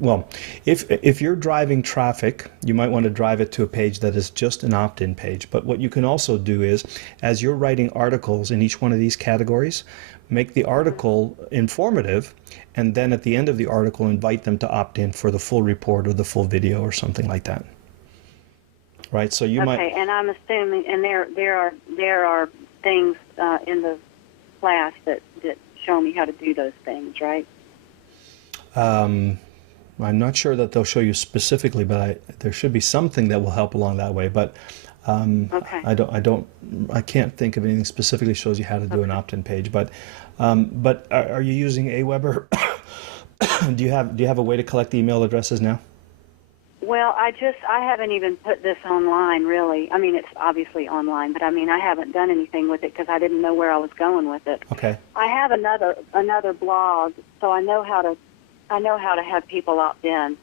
Well, if you're driving traffic, you might want to drive it to a page that is just an opt-in page. But what you can also do is, as you're writing articles in each one of these categories, make the article informative, and then at the end of the article, invite them to opt in for the full report or the full video or something like that. Right? So you might. Okay, and I'm assuming, and there are things in the class that show me how to do those things, right? I'm not sure that they'll show you specifically, but there should be something that will help along that way. But Okay. I can't think of anything specifically shows you how to do an opt-in page. But are you using Aweber? Do you have a way to collect email addresses now? Well, I haven't even put this online, really. I mean, it's obviously online, but I mean, I haven't done anything with it because I didn't know where I was going with it. Okay. I have another blog, so I know how to have people opt in.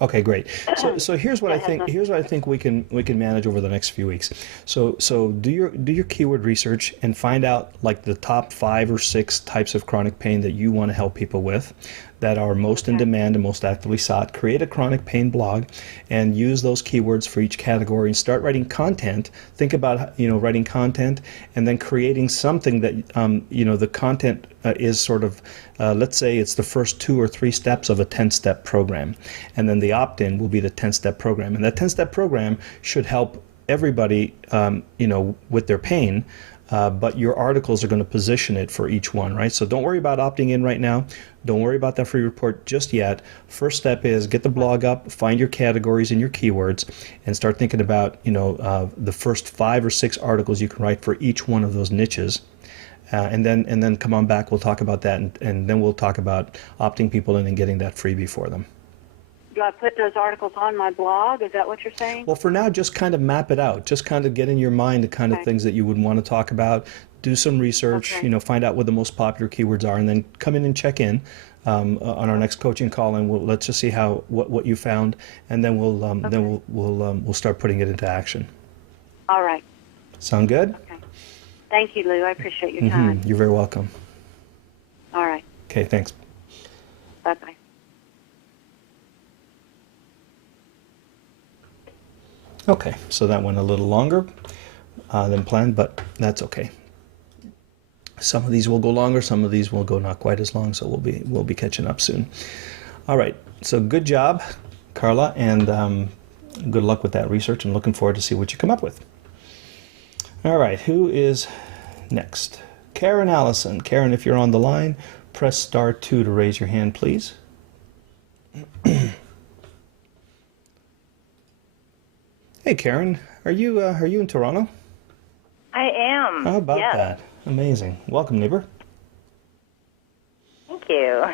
Okay, great. So here's what I think. Here's what I think we can manage over the next few weeks. So do your keyword research and find out like the top 5 or 6 types of chronic pain that you want to help people with, that are most in demand and most actively sought. Create a chronic pain blog and use those keywords for each category and start writing content. Think about writing content and then creating something that the content is sort of let's say it's the first 2 or 3 steps of a 10-step program, and then the opt-in will be the 10-step program, and that 10-step program should help everybody with their pain. But your articles are going to position it for each one, right? So don't worry about opting in right now. Don't worry about that free report just yet. First step is get the blog up, find your categories and your keywords, and start thinking about the first 5 or 6 articles you can write for each one of those niches. and then come on back. We'll talk about that, and then we'll talk about opting people in and getting that freebie for them. Do I put those articles on my blog? Is that what you're saying? Well, for now, just kind of map it out. Just kind of get in your mind the kind of Okay. things that you would want to talk about. Do some research, Okay. find out what the most popular keywords are, and then come in and check in on our next coaching call, and let's just see what you found, and then we'll start putting it into action. All right. Sound good? Okay. Thank you, Lou. I appreciate your time. You're very welcome. All right. Okay, thanks. Bye-bye. Okay, so that went a little longer than planned, but that's okay. Some of these will go longer, some of these will go not quite as long, so we'll be catching up soon. All right, so good job, Carla, and good luck with that research. I'm looking forward to see what you come up with. All right, who is next? Karen Allison. Karen, if you're on the line, press star 2 to raise your hand, please. Hey, Karen, are you in Toronto? I am. How about yes. that? Amazing. Welcome, neighbor. Thank you.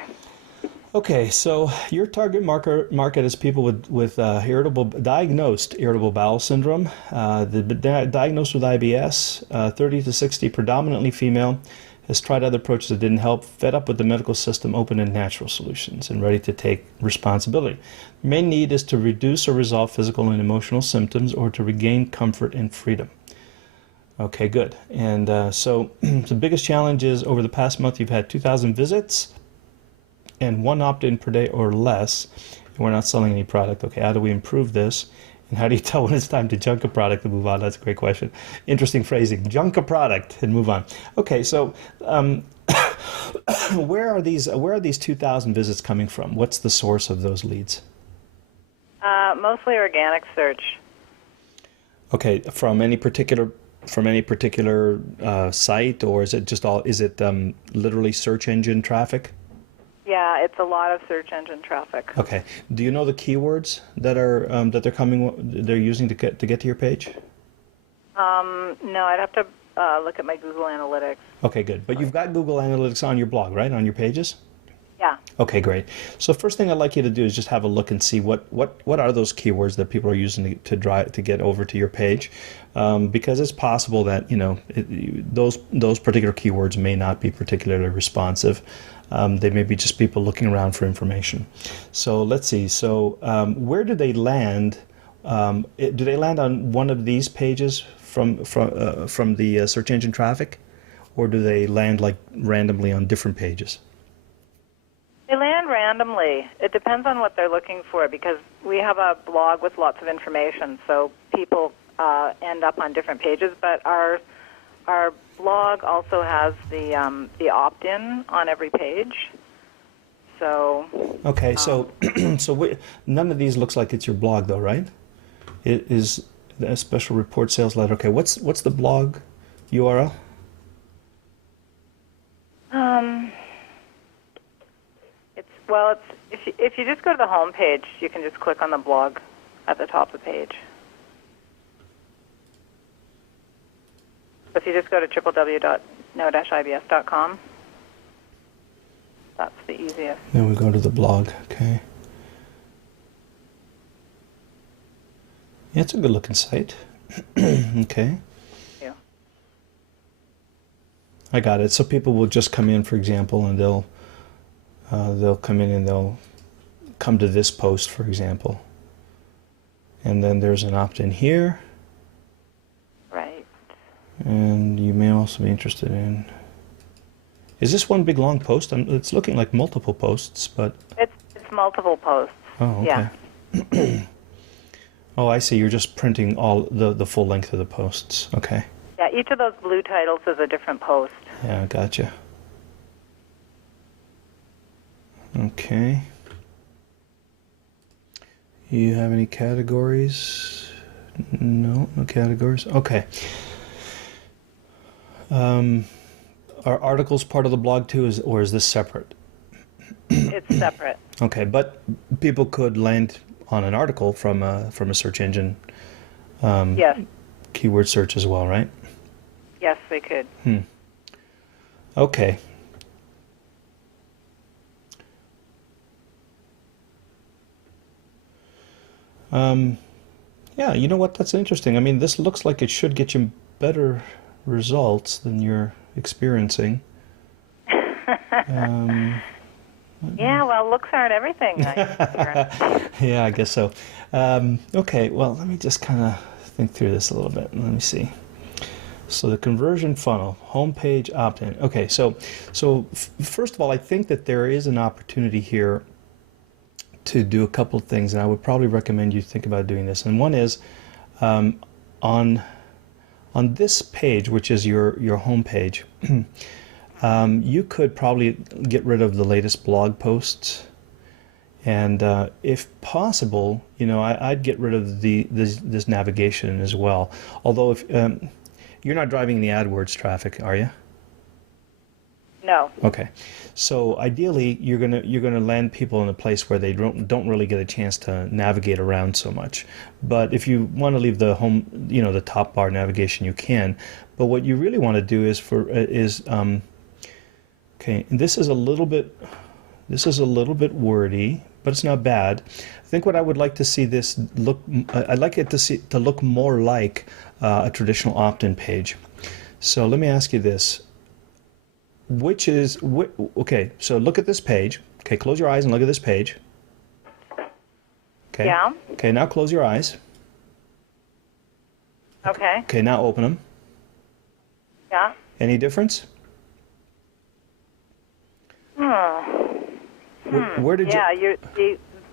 Okay, so your target market is people with diagnosed irritable bowel syndrome, diagnosed with IBS, 30 to 60, predominantly female, has tried other approaches that didn't help, fed up with the medical system, open to natural solutions, and ready to take responsibility. The main need is to reduce or resolve physical and emotional symptoms or to regain comfort and freedom. Okay, good. And so the biggest challenge is over the past month you've had 2,000 visits and 1 opt-in per day or less, and we're not selling any product. Okay, how do we improve this? And how do you tell when it's time to junk a product and move on? That's a great question. Interesting phrasing. Junk a product and move on. Okay, so where are these 2,000 visits coming from? What's the source of those leads? Mostly organic search. Okay, from any particular site, or is it just all? Is it literally search engine traffic? Yeah, it's a lot of search engine traffic. Okay. Do you know the keywords that they're using to get to your page? No, I'd have to look at my Google Analytics. Okay, good. But you've got Google Analytics on your blog, right? On your pages? Yeah. Okay, great. So first thing I'd like you to do is just have a look and see what are those keywords that people are using to get over to your page, because it's possible that those particular keywords may not be particularly responsive. They may be just people looking around for information. So let's see. So where do they land? Do they land on one of these pages from the search engine traffic, or do they land like randomly on different pages? They land randomly. It depends on what they're looking for because we have a blog with lots of information, so people end up on different pages. But our blog also has the opt-in on every page. So okay, so none of these looks like it's your blog, though, right? It is a special report sales letter. Okay, what's the blog URL? It's if you just go to the home page, you can just click on the blog at the top of the page. So if you just go to www.no-ibs.com, that's the easiest. Then we go to the blog. Okay. Yeah, it's a good looking site. Okay. Yeah. I got it. So people will just come in, for example, and they'll come in and they'll come to this post, for example. And then there's an opt-in here. Right. And you may also be interested in... Is this one big long post? It's looking like multiple posts, but... It's multiple posts. Oh, okay. Yeah. Oh, I see. You're just printing all the full length of the posts. Okay. Yeah, each of those blue titles is a different post. Yeah, gotcha. Okay. You have any categories? No categories. Okay. Are articles part of the blog too, or is this separate? It's separate. Okay, but people could land on an article from a search engine Yes. keyword search as well, right? Yes, they could. Okay. Yeah, you know what? That's interesting. I mean, this looks like it should get you better results than you're experiencing. Um, Yeah, well, looks aren't everything. yeah, I guess so. Okay, well, let me just kind of think through this a little bit. Let me see. So the conversion funnel, homepage opt-in. Okay, so first of all, I think that there is an opportunity here to do a couple of things, and I would probably recommend you think about doing this. And one is um, on this page, which is your home page, you could probably get rid of the latest blog posts, and if possible, you know, I'd get rid of this navigation as well. Although if you're not driving the AdWords traffic, are you? No. Okay, so ideally you're gonna land people in a place where they don't really get a chance to navigate around so much. But if you want to leave the home, you know, the top bar navigation, you can. But what you really want to do is okay. And this is a little bit wordy, but it's not bad. I think what I would like to see this look, I'd like it to look more like a traditional opt-in page. So let me ask you this. Okay, so look at this page. Okay, close your eyes and look at this page. Okay. Yeah. Okay, now close your eyes. Okay. Okay, now open them. Yeah. Any difference? Where did Yeah, you?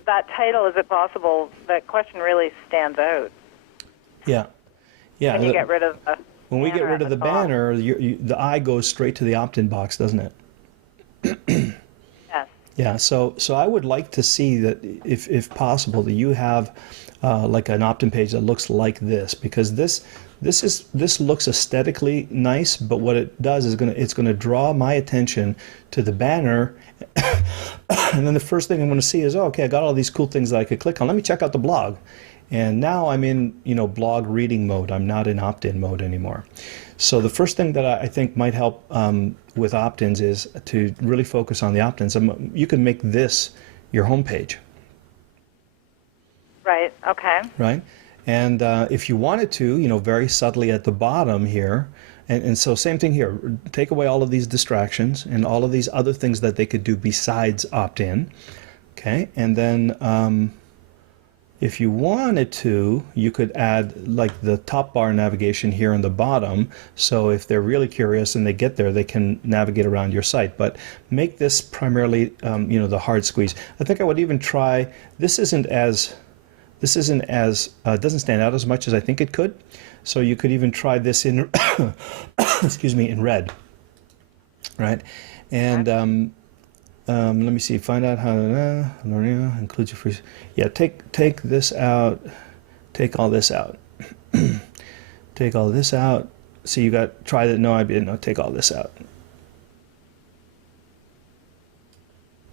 that title, is it possible? That question really stands out. Yeah. Yeah. When you get rid of the When we get banner rid at of the the top. banner, the eye goes straight to the opt-in box, doesn't it? Yes. Yeah, so I would like to see that if possible that you have like an opt-in page that looks like this, because this looks aesthetically nice, but what it does is it's gonna draw my attention to the banner, and then the first thing I'm gonna see is, oh, okay, I got all these cool things that I could click on. Let me check out the blog. And now I'm in, you know, blog reading mode. I'm not in opt-in mode anymore. So the first thing that I think might help with opt-ins is to really focus on the opt-ins. You can make this your homepage, Right. Okay. right? And if you wanted to, you know, very subtly at the bottom here, and so same thing here, take away all of these distractions and all of these other things that they could do besides opt-in, okay? And then if you wanted to, you could add like the top bar navigation here on the bottom. So if they're really curious and they get there, they can navigate around your site. But make this primarily, you know, the hard squeeze. I think I would even try. This isn't as it doesn't stand out as much as I think it could. So you could even try this in, excuse me, in red, right? And let me see. Find out how to include your free. Yeah, take this out. Take all this out. Take all this out. See, you got try that. No, I didn't. No, take all this out.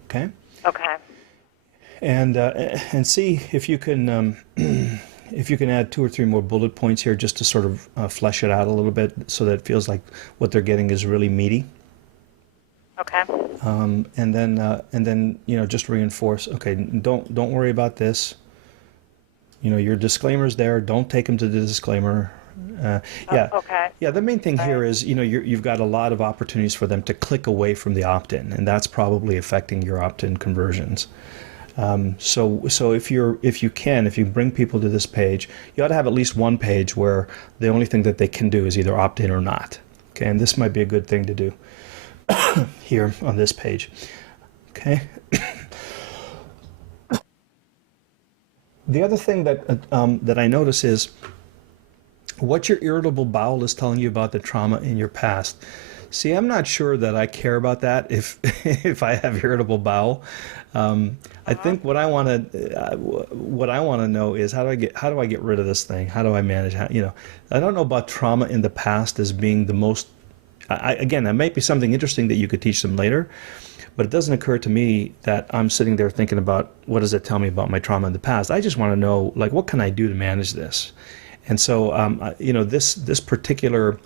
Okay. Okay. And see if you can if you can add 2 or 3 more bullet points here just to sort of flesh it out a little bit so that it feels like what they're getting is really meaty. Okay. And then you know, just reinforce. Okay, don't worry about this. You know, your disclaimer's there. Don't take them to the disclaimer. Yeah. Okay. Yeah. The main thing here is, you know, you've got a lot of opportunities for them to click away from the opt-in, and that's probably affecting your opt-in conversions. So if you bring people to this page, you ought to have at least one page where the only thing that they can do is either opt in or not. Okay, and this might be a good thing to do here on this page. Okay. The other thing that I notice is what your irritable bowel is telling you about the trauma in your past. See, I'm not sure that I care about that if if I have irritable bowel. I think what I want to know is how do I get rid of this thing? How do I manage? You know, I don't know about trauma in the past as being the most. Again, that might be something interesting that you could teach them later, but it doesn't occur to me that I'm sitting there thinking about what does it tell me about my trauma in the past. I just want to know, like, what can I do to manage this? And so, you know, this particular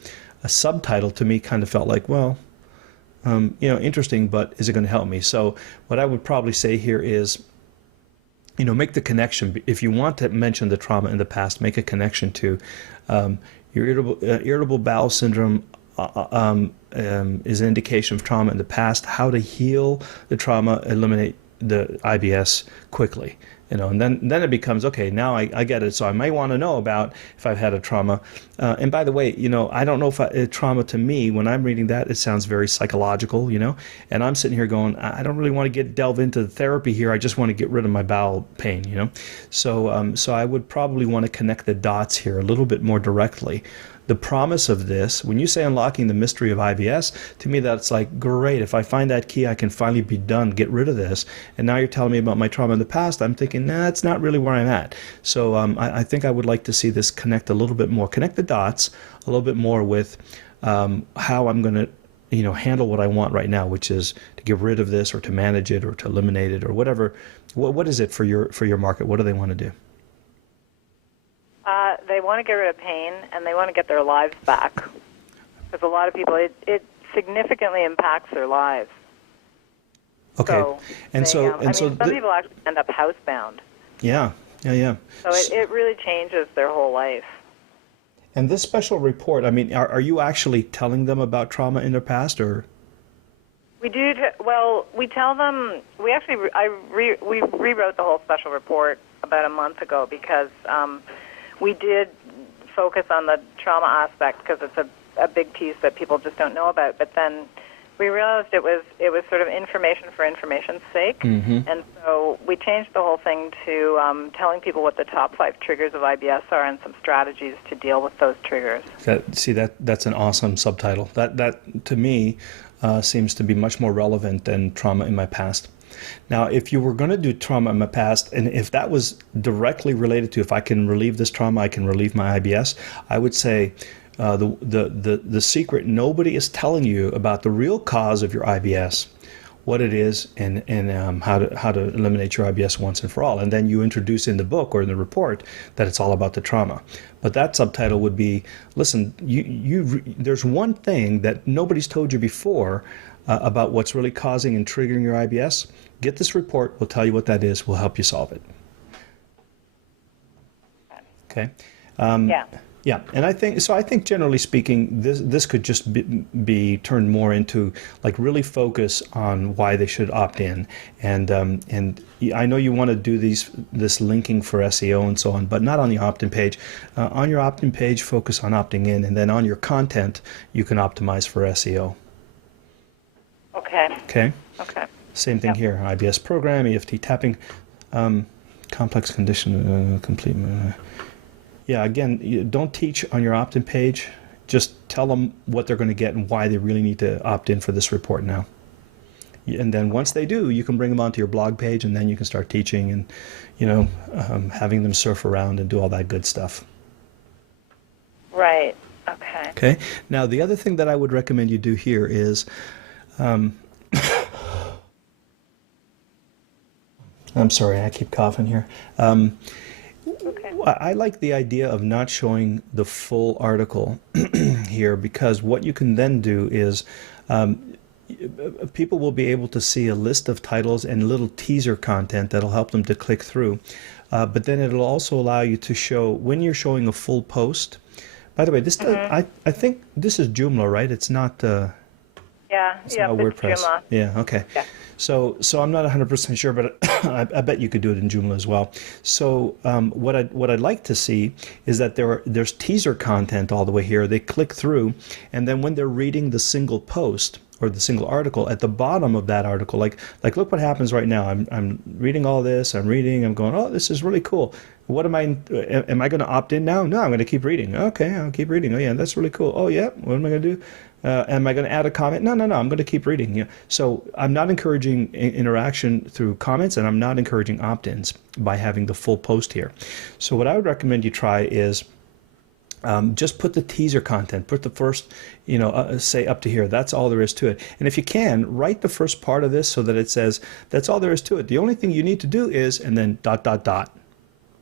subtitle to me kind of felt like, well, interesting, but is it going to help me? So what I would probably say here is, make the connection. If you want to mention the trauma in the past, make a connection to your irritable bowel syndrome is an indication of trauma in the past, how to heal the trauma, eliminate the IBS quickly. And then it becomes, okay, now I get it. So I may want to know about if I've had a trauma. And by the way, I don't know if trauma to me, when I'm reading that, it sounds very psychological, and I'm sitting here going, I don't really want to delve into the therapy here. I just want to get rid of my bowel pain, So I would probably want to connect the dots here a little bit more directly. The promise of this, when you say unlocking the mystery of IBS, to me that's like, great, if I find that key, I can finally be done, get rid of this. And now you're telling me about my trauma in the past. I'm thinking, nah, it's not really where I'm at. So I think I would like to see this connect a little bit more, connect the dots a little bit more with how I'm going to handle what I want right now, which is to get rid of this or to manage it or to eliminate it or whatever. What is it for your market? What do they want to do? They want to get rid of pain, and they want to get their lives back. Because a lot of people, it significantly impacts their lives. Okay, So some people actually end up housebound. Yeah. So it really changes their whole life. And this special report, are you actually telling them about trauma in their past, or? We do. We tell them. We rewrote the whole special report about a month ago because we did focus on the trauma aspect because it's a big piece that people just don't know about. But then we realized it was sort of information for information's sake, and so we changed the whole thing to telling people what the top 5 triggers of IBS are and some strategies to deal with those triggers. That's an awesome subtitle. That to me seems to be much more relevant than trauma in my past. Now, if you were going to do trauma in my past, and if that was directly related to if I can relieve this trauma, I can relieve my IBS, I would say the secret nobody is telling you about the real cause of your IBS, what it is, and how to eliminate your IBS once and for all. And then you introduce in the book or in the report that it's all about the trauma. But that subtitle would be, listen, there's one thing that nobody's told you before about what's really causing and triggering your IBS. Get this report. We'll tell you what that is. We'll help you solve it. Okay. Yeah, and I think generally speaking, this could just be turned more into like really focus on why they should opt in, and I know you want to do this linking for SEO and so on, but not on the opt-in page. On your opt-in page, focus on opting in, and then on your content, you can optimize for SEO. Okay. Same thing here. IBS program, EFT tapping, complex condition, complete. Yeah, again, don't teach on your opt-in page. Just tell them what they're going to get and why they really need to opt in for this report now. And then once they do, you can bring them onto your blog page, and then you can start teaching and, having them surf around and do all that good stuff. Right. Okay. Now, the other thing that I would recommend you do here is, I'm sorry, I keep coughing here. I like the idea of not showing the full article here, because what you can then do is people will be able to see a list of titles and little teaser content that'll help them to click through. But then it'll also allow you to show, when you're showing a full post. By the way, this I think this is Joomla, right? It's not... It's not WordPress. Joomla. Yeah, okay. Yeah. So I'm not 100% sure, but I bet you could do it in Joomla as well. So what I'd like to see is that there's teaser content all the way here. They click through, and then when they're reading the single post or the single article, at the bottom of that article, like look what happens right now. I'm reading all this. I'm going, oh, this is really cool. What am I going to opt in now? No, I'm going to keep reading. Okay, I'll keep reading. Oh yeah, that's really cool. Oh yeah, what am I going to do? Am I going to add a comment? No, I'm going to keep reading. Yeah. So I'm not encouraging interaction through comments, and I'm not encouraging opt-ins by having the full post here. So what I would recommend you try is just put the teaser content, put the first, say up to here. That's all there is to it. And if you can, write the first part of this so that it says, that's all there is to it. The only thing you need to do is, and then ...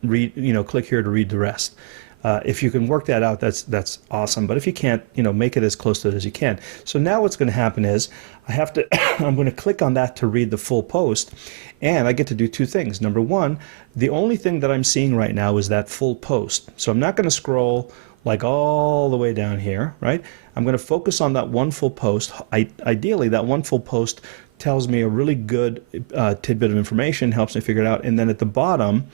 read, click here to read the rest. If you can work that out, that's awesome. But if you can't, make it as close to it as you can. So now what's going to happen is I'm going to click on that to read the full post, and I get to do two things. Number one, the only thing that I'm seeing right now is that full post. So I'm not going to scroll like all the way down here, right? I'm going to focus on that one full post. Ideally, that one full post tells me a really good tidbit of information, helps me figure it out. And then at the bottom,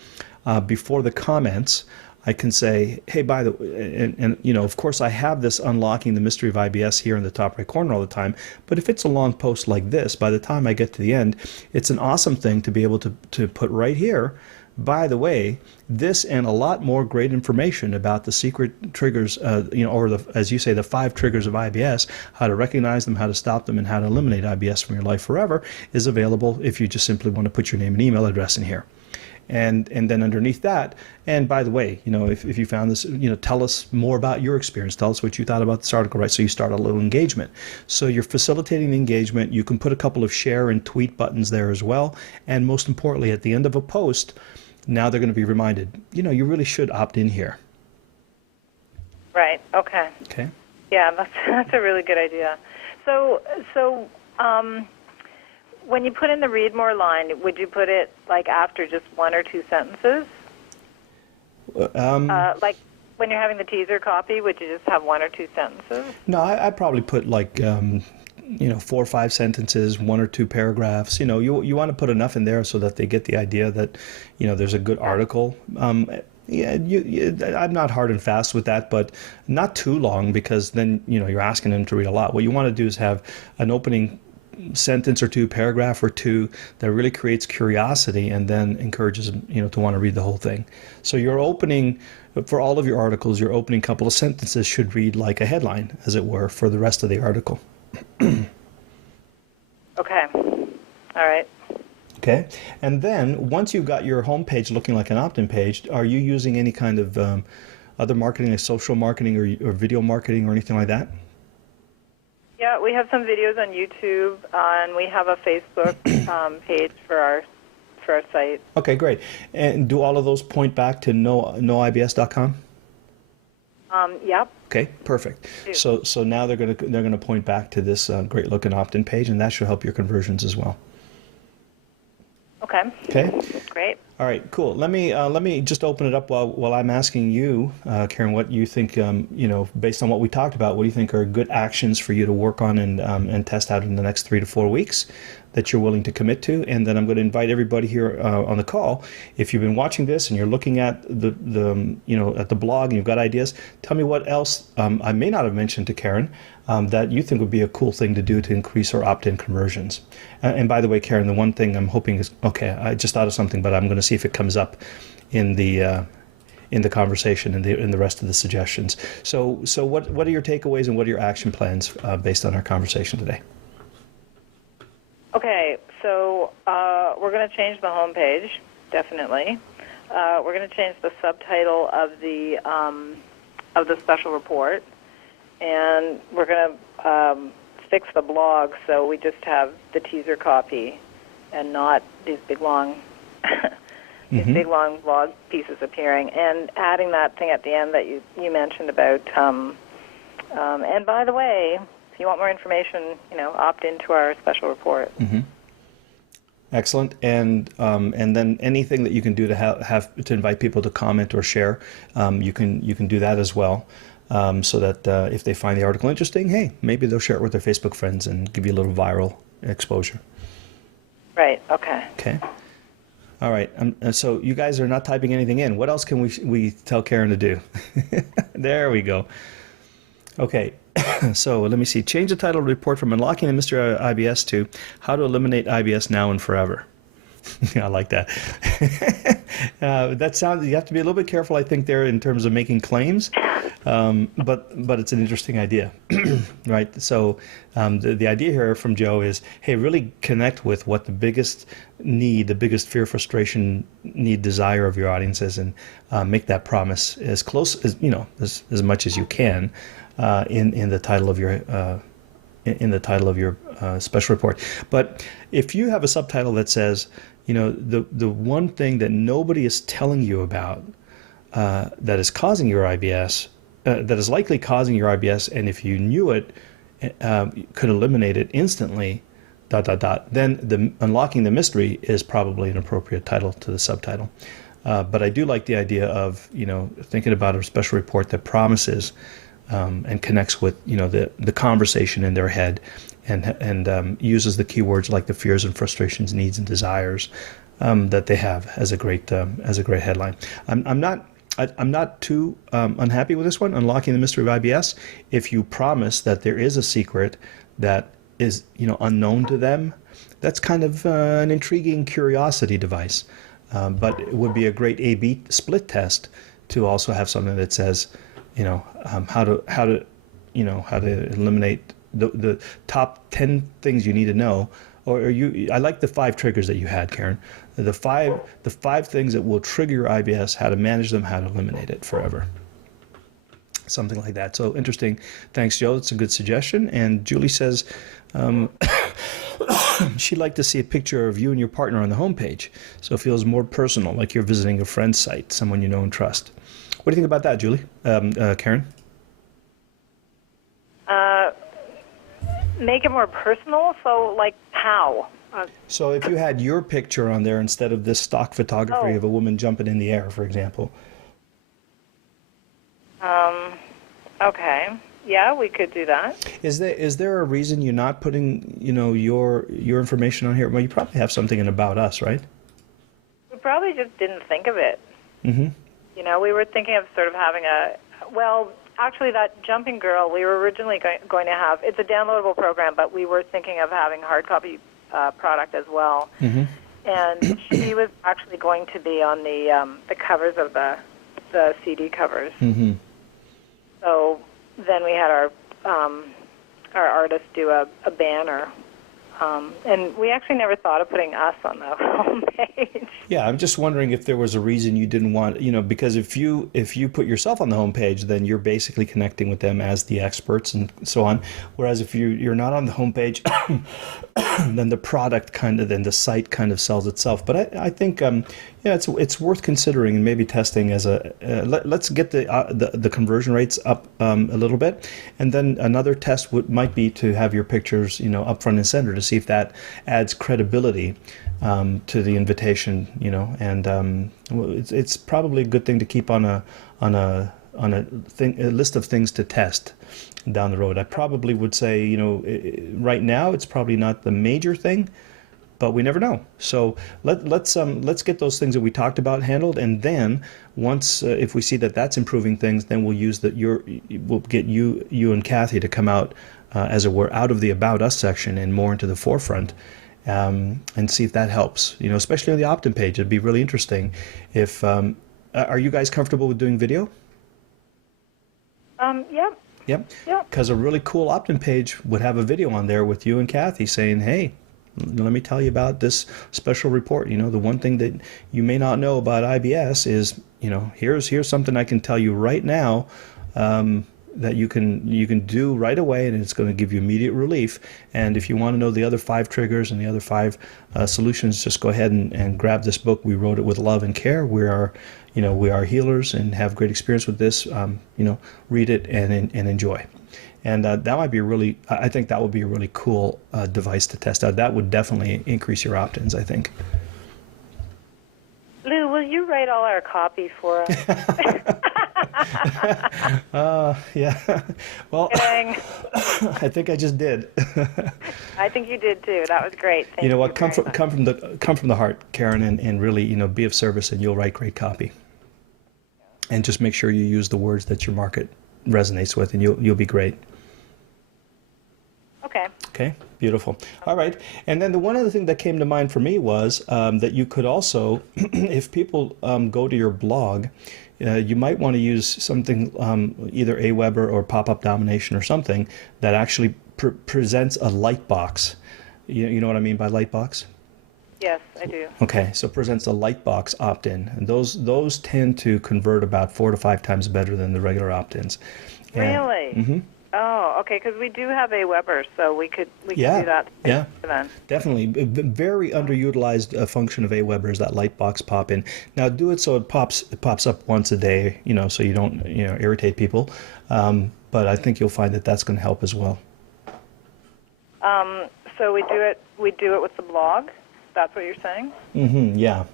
before the comments, I can say, hey, by the way, and of course I have this unlocking the mystery of IBS here in the top right corner all the time, but if it's a long post like this, by the time I get to the end, it's an awesome thing to be able to put right here, by the way, this and a lot more great information about the secret triggers, or as you say, the 5 triggers of IBS, how to recognize them, how to stop them, and how to eliminate IBS from your life forever is available if you just simply want to put your name and email address in here. And then underneath that, and by the way, if you found this, tell us more about your experience. Tell us what you thought about this article, right? So you start a little engagement. So you're facilitating the engagement. You can put a couple of share and tweet buttons there as well. And most importantly, at the end of a post, now they're going to be reminded, you really should opt in here. Right. Okay. Okay. Yeah, that's a really good idea. So when you put in the read more line, would you put it like after just 1 or 2 sentences? Like when you're having the teaser copy, would you just have 1 or 2 sentences? No, I'd probably put like 4 or 5 sentences, 1 or 2 paragraphs. You want to put enough in there so that they get the idea that there's a good article. I'm not hard and fast with that, but not too long, because then you're asking them to read a lot. What you want to do is have an opening sentence or 2, paragraph or 2 that really creates curiosity and then encourages them to want to read the whole thing. So your opening for all of your articles, your opening couple of sentences should read like a headline, as it were, for the rest of the article. Okay. All right. Okay. And then once you've got your homepage looking like an opt-in page, are you using any kind of other marketing, like social marketing or video marketing or anything like that? Yeah, we have some videos on YouTube, and we have a Facebook page for our site. Okay, great. And do all of those point back to noibs.com? Yep. Okay, perfect. So now they're gonna point back to this great looking opt-in page, and that should help your conversions as well. Okay. Okay. Great. All right, cool. Let me just open it up while I'm asking you, Karen, what you think. Based on what we talked about, what do you think are good actions for you to work on and test out in the next 3 to 4 weeks that you're willing to commit to? And then I'm going to invite everybody here on the call. If you've been watching this and you're looking at the at the blog and you've got ideas, tell me what else I may not have mentioned to Karen that you think would be a cool thing to do to increase our opt-in conversions. And by the way, Karen, the one thing I'm hoping is, okay, I just thought of something, but I'm going to see if it comes up in the conversation and in the rest of the suggestions. So what are your takeaways and what are your action plans based on our conversation today? Okay, so we're going to change the homepage, definitely. We're going to change the subtitle of the special report, and we're going to fix the blog so we just have the teaser copy and not these big long big long blog pieces appearing, and adding that thing at the end that you mentioned about. And by the way, if you want more information, opt into our special report. Mm-hmm. Excellent. And then anything that you can do to have to invite people to comment or share, you can do that as well. So that if they find the article interesting, hey, maybe they'll share it with their Facebook friends and give you a little viral exposure. Right. Okay. Okay. All right. So you guys are not typing anything in. What else can we tell Karen to do? There we go. Okay. So let me see. Change the title of the report from Unlocking the Mystery of IBS to How to Eliminate IBS Now and Forever. I like that. That sounds. You have to be a little bit careful, I think, there in terms of making claims. But it's an interesting idea, right? So the idea here from Joe is, hey, really connect with what the biggest need, the biggest fear, frustration, need, desire of your audience is, and make that promise as close as as much as you can in the title of your special report. But if you have a subtitle that says, the one thing that nobody is telling you about that is causing your IBS, that is likely causing your IBS, and if you knew it, could eliminate it instantly, ... Then unlocking the mystery is probably an appropriate title to the subtitle. But I do like the idea of thinking about a special report that promises and connects with the conversation in their head, and uses the keywords like the fears and frustrations, needs and desires that they have as a great headline. I'm not too unhappy with this one, unlocking the mystery of IBS. If you promise that there is a secret that is unknown to them, that's kind of an intriguing curiosity device. But it would be a great A/B split test to also have something that says, how to eliminate the top 10 things you need to know. I like the 5 triggers that you had, Karen. The five things that will trigger your IBS, how to manage them, how to eliminate it forever. Something like that. So interesting. Thanks, Joe. That's a good suggestion. And Julie says she'd like to see a picture of you and your partner on the homepage, so it feels more personal, like you're visiting a friend's site, someone you know and trust. What do you think about that, Julie? Karen? Make it more personal. So, like, how? So if you had your picture on there instead of this stock photography of a woman jumping in the air, for example. Okay. Yeah, we could do that. Is there a reason you're not putting, your information on here? Well, you probably have something in About Us, right? We probably just didn't think of it. Mm-hmm. We were thinking of sort of having actually that Jumping Girl, we were originally going to have, it's a downloadable program, but we were thinking of having hard copy product as well. Mm-hmm. And she was actually going to be on the covers of the CD covers. Mm-hmm. So then we had our artist do a banner, and we actually never thought of putting us on the homepage. Yeah, I'm just wondering if there was a reason you didn't want, because if you put yourself on the homepage, then you're basically connecting with them as the experts and so on. Whereas if you're not on the homepage, then the product then the site kind of sells itself. But I think it's worth considering and maybe testing as let's get the conversion rates up a little bit, and then another test might be to have your pictures up front and center to see if that adds credibility to the invitation, and it's probably a good thing to keep on a list of things to test down the road. I probably would say, right now it's probably not the major thing, but we never know. So let's get those things that we talked about handled, and then once if we see that that's improving things, then we'll use we'll get you and Kathy to come out as it were out of the About Us section and more into the forefront. And see if that helps, especially on the opt-in page. It'd be really interesting if, are you guys comfortable with doing video? Yep. Yep. Yep. Because a really cool opt-in page would have a video on there with you and Kathy saying, hey, let me tell you about this special report. The one thing that you may not know about IBS is, here's something I can tell you right now, that you can do right away, and it's going to give you immediate relief. And if you want to know the other 5 triggers and the other 5 solutions, just go ahead and grab this book. We wrote it with love and care. We are healers and have great experience with this. Read it and enjoy. And that might be I think that would be a really cool device to test out. That would definitely increase your opt-ins, I think. Lou, will you write all our copy for us? Yeah. Well, Kidding. I think I just did. I think you did too. That was great. Thank you. Come from the heart, Karen, and really, be of service, and you'll write great copy. And just make sure you use the words that your market resonates with, and you'll be great. Okay. Okay, beautiful. All right, and then the one other thing that came to mind for me was that you could also, if people go to your blog, you might want to use something, either Aweber or Pop-Up Domination or something that actually presents a light box. You know what I mean by light box? Yes, I do. Okay, so presents a light box opt-in, and those tend to convert about 4 to 5 times better than the regular opt-ins. Really? Mm-hmm. Oh, okay, because we do have Aweber, so we could Yeah, do that yeah. then. Definitely. Very underutilized function of Aweber is that lightbox pop in. Now do it so it pops up once a day, so you don't irritate people. But I think you'll find that that's going to help as well. So we do it with the blog. That's what you're saying? Mm-hmm, yeah.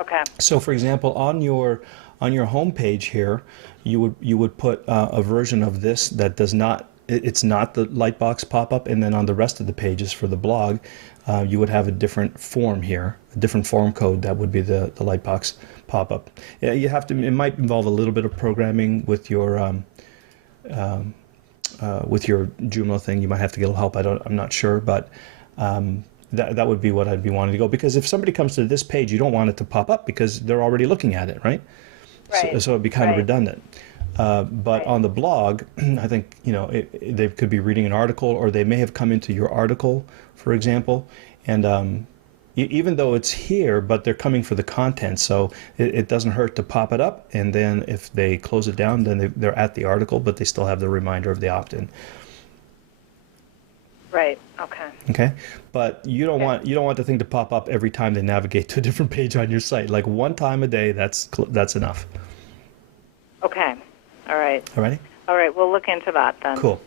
Okay. So for example, on your home page here, you would put a version of this that does not, it's not the Lightbox pop-up, and then on the rest of the pages for the blog, you would have a different form here, a different form code that would be the Lightbox pop-up. Yeah, you have to. It might involve a little bit of programming with your Joomla thing. You might have to get a little help. I'm not sure, but that would be what I'd be wanting to go. Because if somebody comes to this page, you don't want it to pop up because they're already looking at it, right? Right. So it'd be kind of Right. redundant. But on the blog, I think they could be reading an article, or they may have come into your article, for example, and even though it's here, but they're coming for the content, so it doesn't hurt to pop it up, and then if they close it down, then they're at the article, but they still have the reminder of the opt-in. Right. Okay. Okay, but you don't want the thing to pop up every time they navigate to a different page on your site. Like one time a day, that's enough. Okay. All right. Alrighty. All right. We'll look into that then. Cool.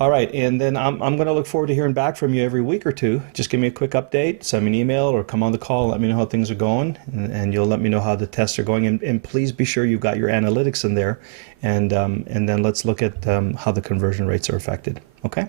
All right, and then I'm going to look forward to hearing back from you every week or two. Just give me a quick update, send me an email, or come on the call, let me know how things are going, and you'll let me know how the tests are going. And please be sure you've got your analytics in there, and then let's look at how the conversion rates are affected. Okay?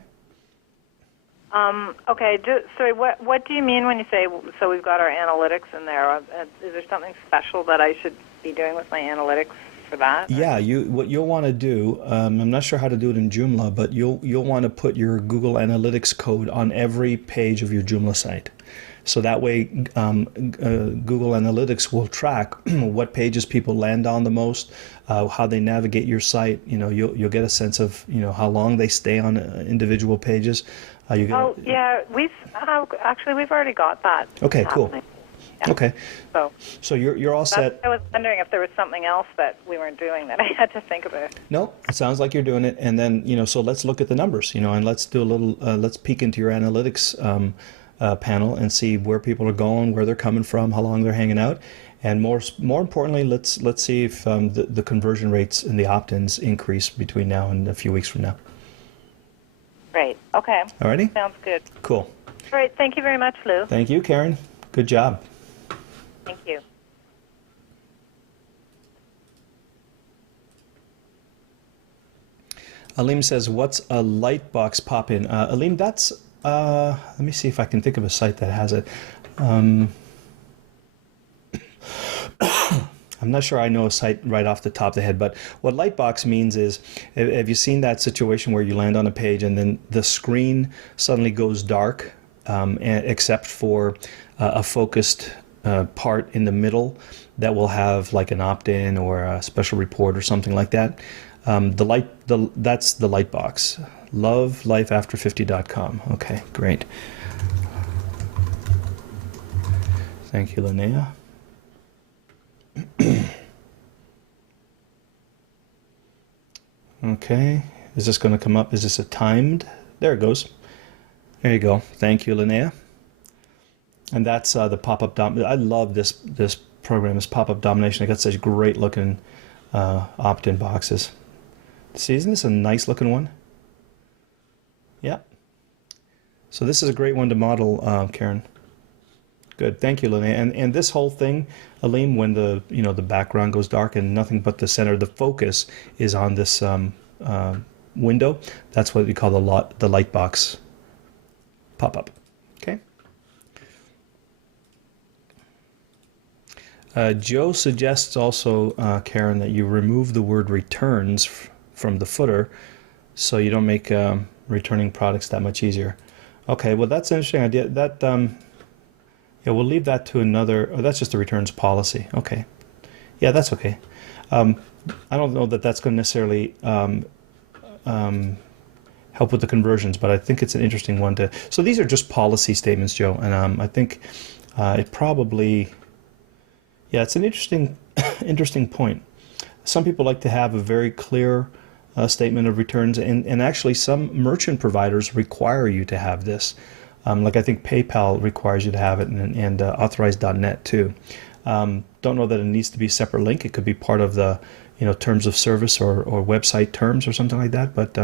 Okay. Sorry. What do you mean when you say so? We've got our analytics in there. Is there something special that I should be doing with my analytics for that? Yeah, what you'll want to do, I'm not sure how to do it in Joomla, but you'll want to put your Google Analytics code on every page of your Joomla site. So that way Google Analytics will track what pages people land on the most, how they navigate your site. You'll get a sense of how long they stay on individual pages. Yeah, we've already got that. Okay, cool. happening. Yeah. Okay. So you're all set. I was wondering if there was something else that we weren't doing that I had to think about. No, it sounds like you're doing it. And then, so let's look at the numbers, and let's do a little, let's peek into your analytics panel and see where people are going, where they're coming from, how long they're hanging out. And more importantly, let's see if the conversion rates and the opt-ins increase between now and a few weeks from now. Great. Okay. Alrighty? Sounds good. Cool. All right. Thank you very much, Lou. Thank you, Karen. Good job. Thank you. Aleem says, what's a Lightbox pop-in? Aleem, that's, let me see if I can think of a site that has it. I'm not sure I know a site right off the top of the head, but what Lightbox means is, have you seen that situation where you land on a page and then the screen suddenly goes dark, except for a focused part in the middle that will have like an opt-in or a special report or something like that? That's the Lightbox. LoveLifeAfter50.com. Okay, great. Thank you, Linnea. Okay, is this going to come up? Is this a timed? There it goes. There you go. Thank you, Linnea. And that's the pop-up dom. I love this program, this pop-up domination. It got such great looking opt-in boxes. See, isn't this a nice looking one? Yeah. So this is a great one to model, Karen. Good, thank you, Linnea. And this whole thing, Aleem, when the background goes dark and nothing but the center, the focus is on this window. That's what we call the Lightbox pop-up. Okay. Joe suggests also, Karen, that you remove the word returns from the footer, so you don't make returning products that much easier. Okay, well that's an interesting idea. That yeah, we'll leave that to another. Oh, that's just a returns policy. Okay, yeah, that's okay. I don't know that that's going to necessarily help with the conversions, but I think it's an interesting one to. So these are just policy statements, Joe, and I think it probably. Yeah, it's an interesting point. Some people like to have a very clear statement of returns, and actually some merchant providers require you to have this. Like I think PayPal requires you to have it, and Authorize.net too. Don't know that it needs to be a separate link. It could be part of the terms of service or website terms or something like that. But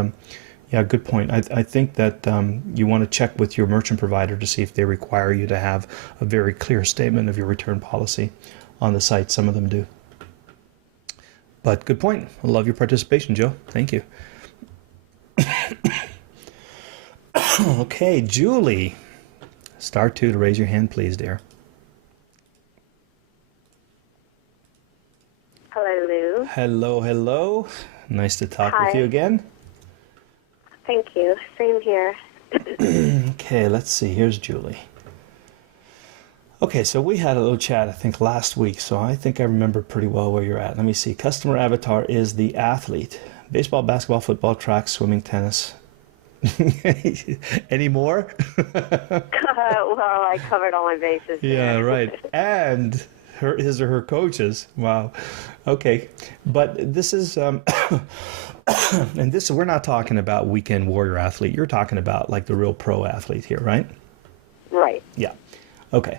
yeah, good point. I think that you want to check with your merchant provider to see if they require you to have a very clear statement of your return policy on the site. Some of them do. But good point. I love your participation, Joe. Thank you. Okay, Julie. *2 to raise your hand, please, dear. Hello, Lou. Hello, hello. Nice to talk with Hi. you again. Thank you. Same here. Okay, let's see. Here's Julie. Okay, so we had a little chat, I think, last week, so I think I remember pretty well where you're at. Let me see. Customer avatar is the athlete. Baseball, basketball, football, track, swimming, tennis. Any more? Well, I covered all my bases. Yeah, there. right. And his or her coaches. Wow. Okay. But this is, and this, we're not talking about weekend warrior athlete. You're talking about like the real pro athlete here, right? Right. Yeah. Okay.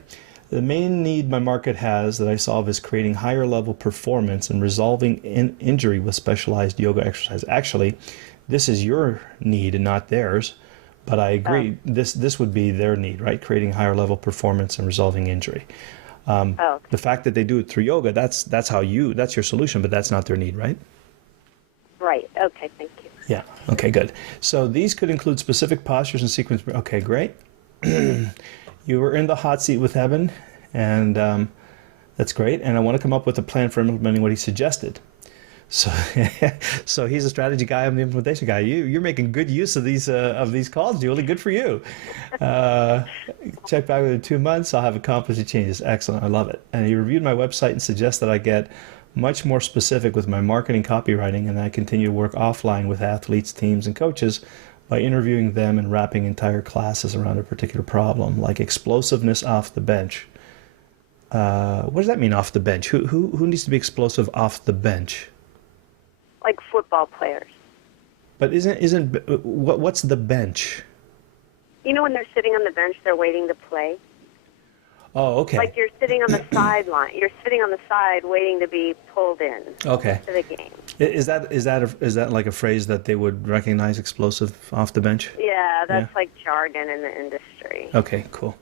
The main need my market has that I solve is creating higher level performance and resolving injury with specialized yoga exercise. Actually, this is your need and not theirs, but I agree. This would be their need, right? Creating higher level performance and resolving injury. The fact that they do it through yoga, that's your solution, but that's not their need, right? Right. Okay. Thank you. Yeah. Okay, good. So these could include specific postures and sequence. Okay, great. You were in the hot seat with Evan, and that's great. And I want to come up with a plan for implementing what he suggested. So, so he's a strategy guy. I'm the implementation guy. You're making good use of these calls, Julie. Good for you. Check back within 2 months. I'll have accomplished the changes. Excellent. I love it. And he reviewed my website and suggests that I get much more specific with my marketing copywriting, and I continue to work offline with athletes, teams, and coaches by interviewing them and wrapping entire classes around a particular problem, like explosiveness off the bench. What does that mean, off the bench? Who needs to be explosive off the bench? Like football players. But what's the bench? You know when they're sitting on the bench, they're waiting to play? Oh, okay. Like you're sitting on the sideline. You're sitting on the side waiting to be pulled in Okay. to the game. Is that like a phrase that they would recognize, explosive off the bench? Yeah, that's like jargon in the industry. Okay, cool.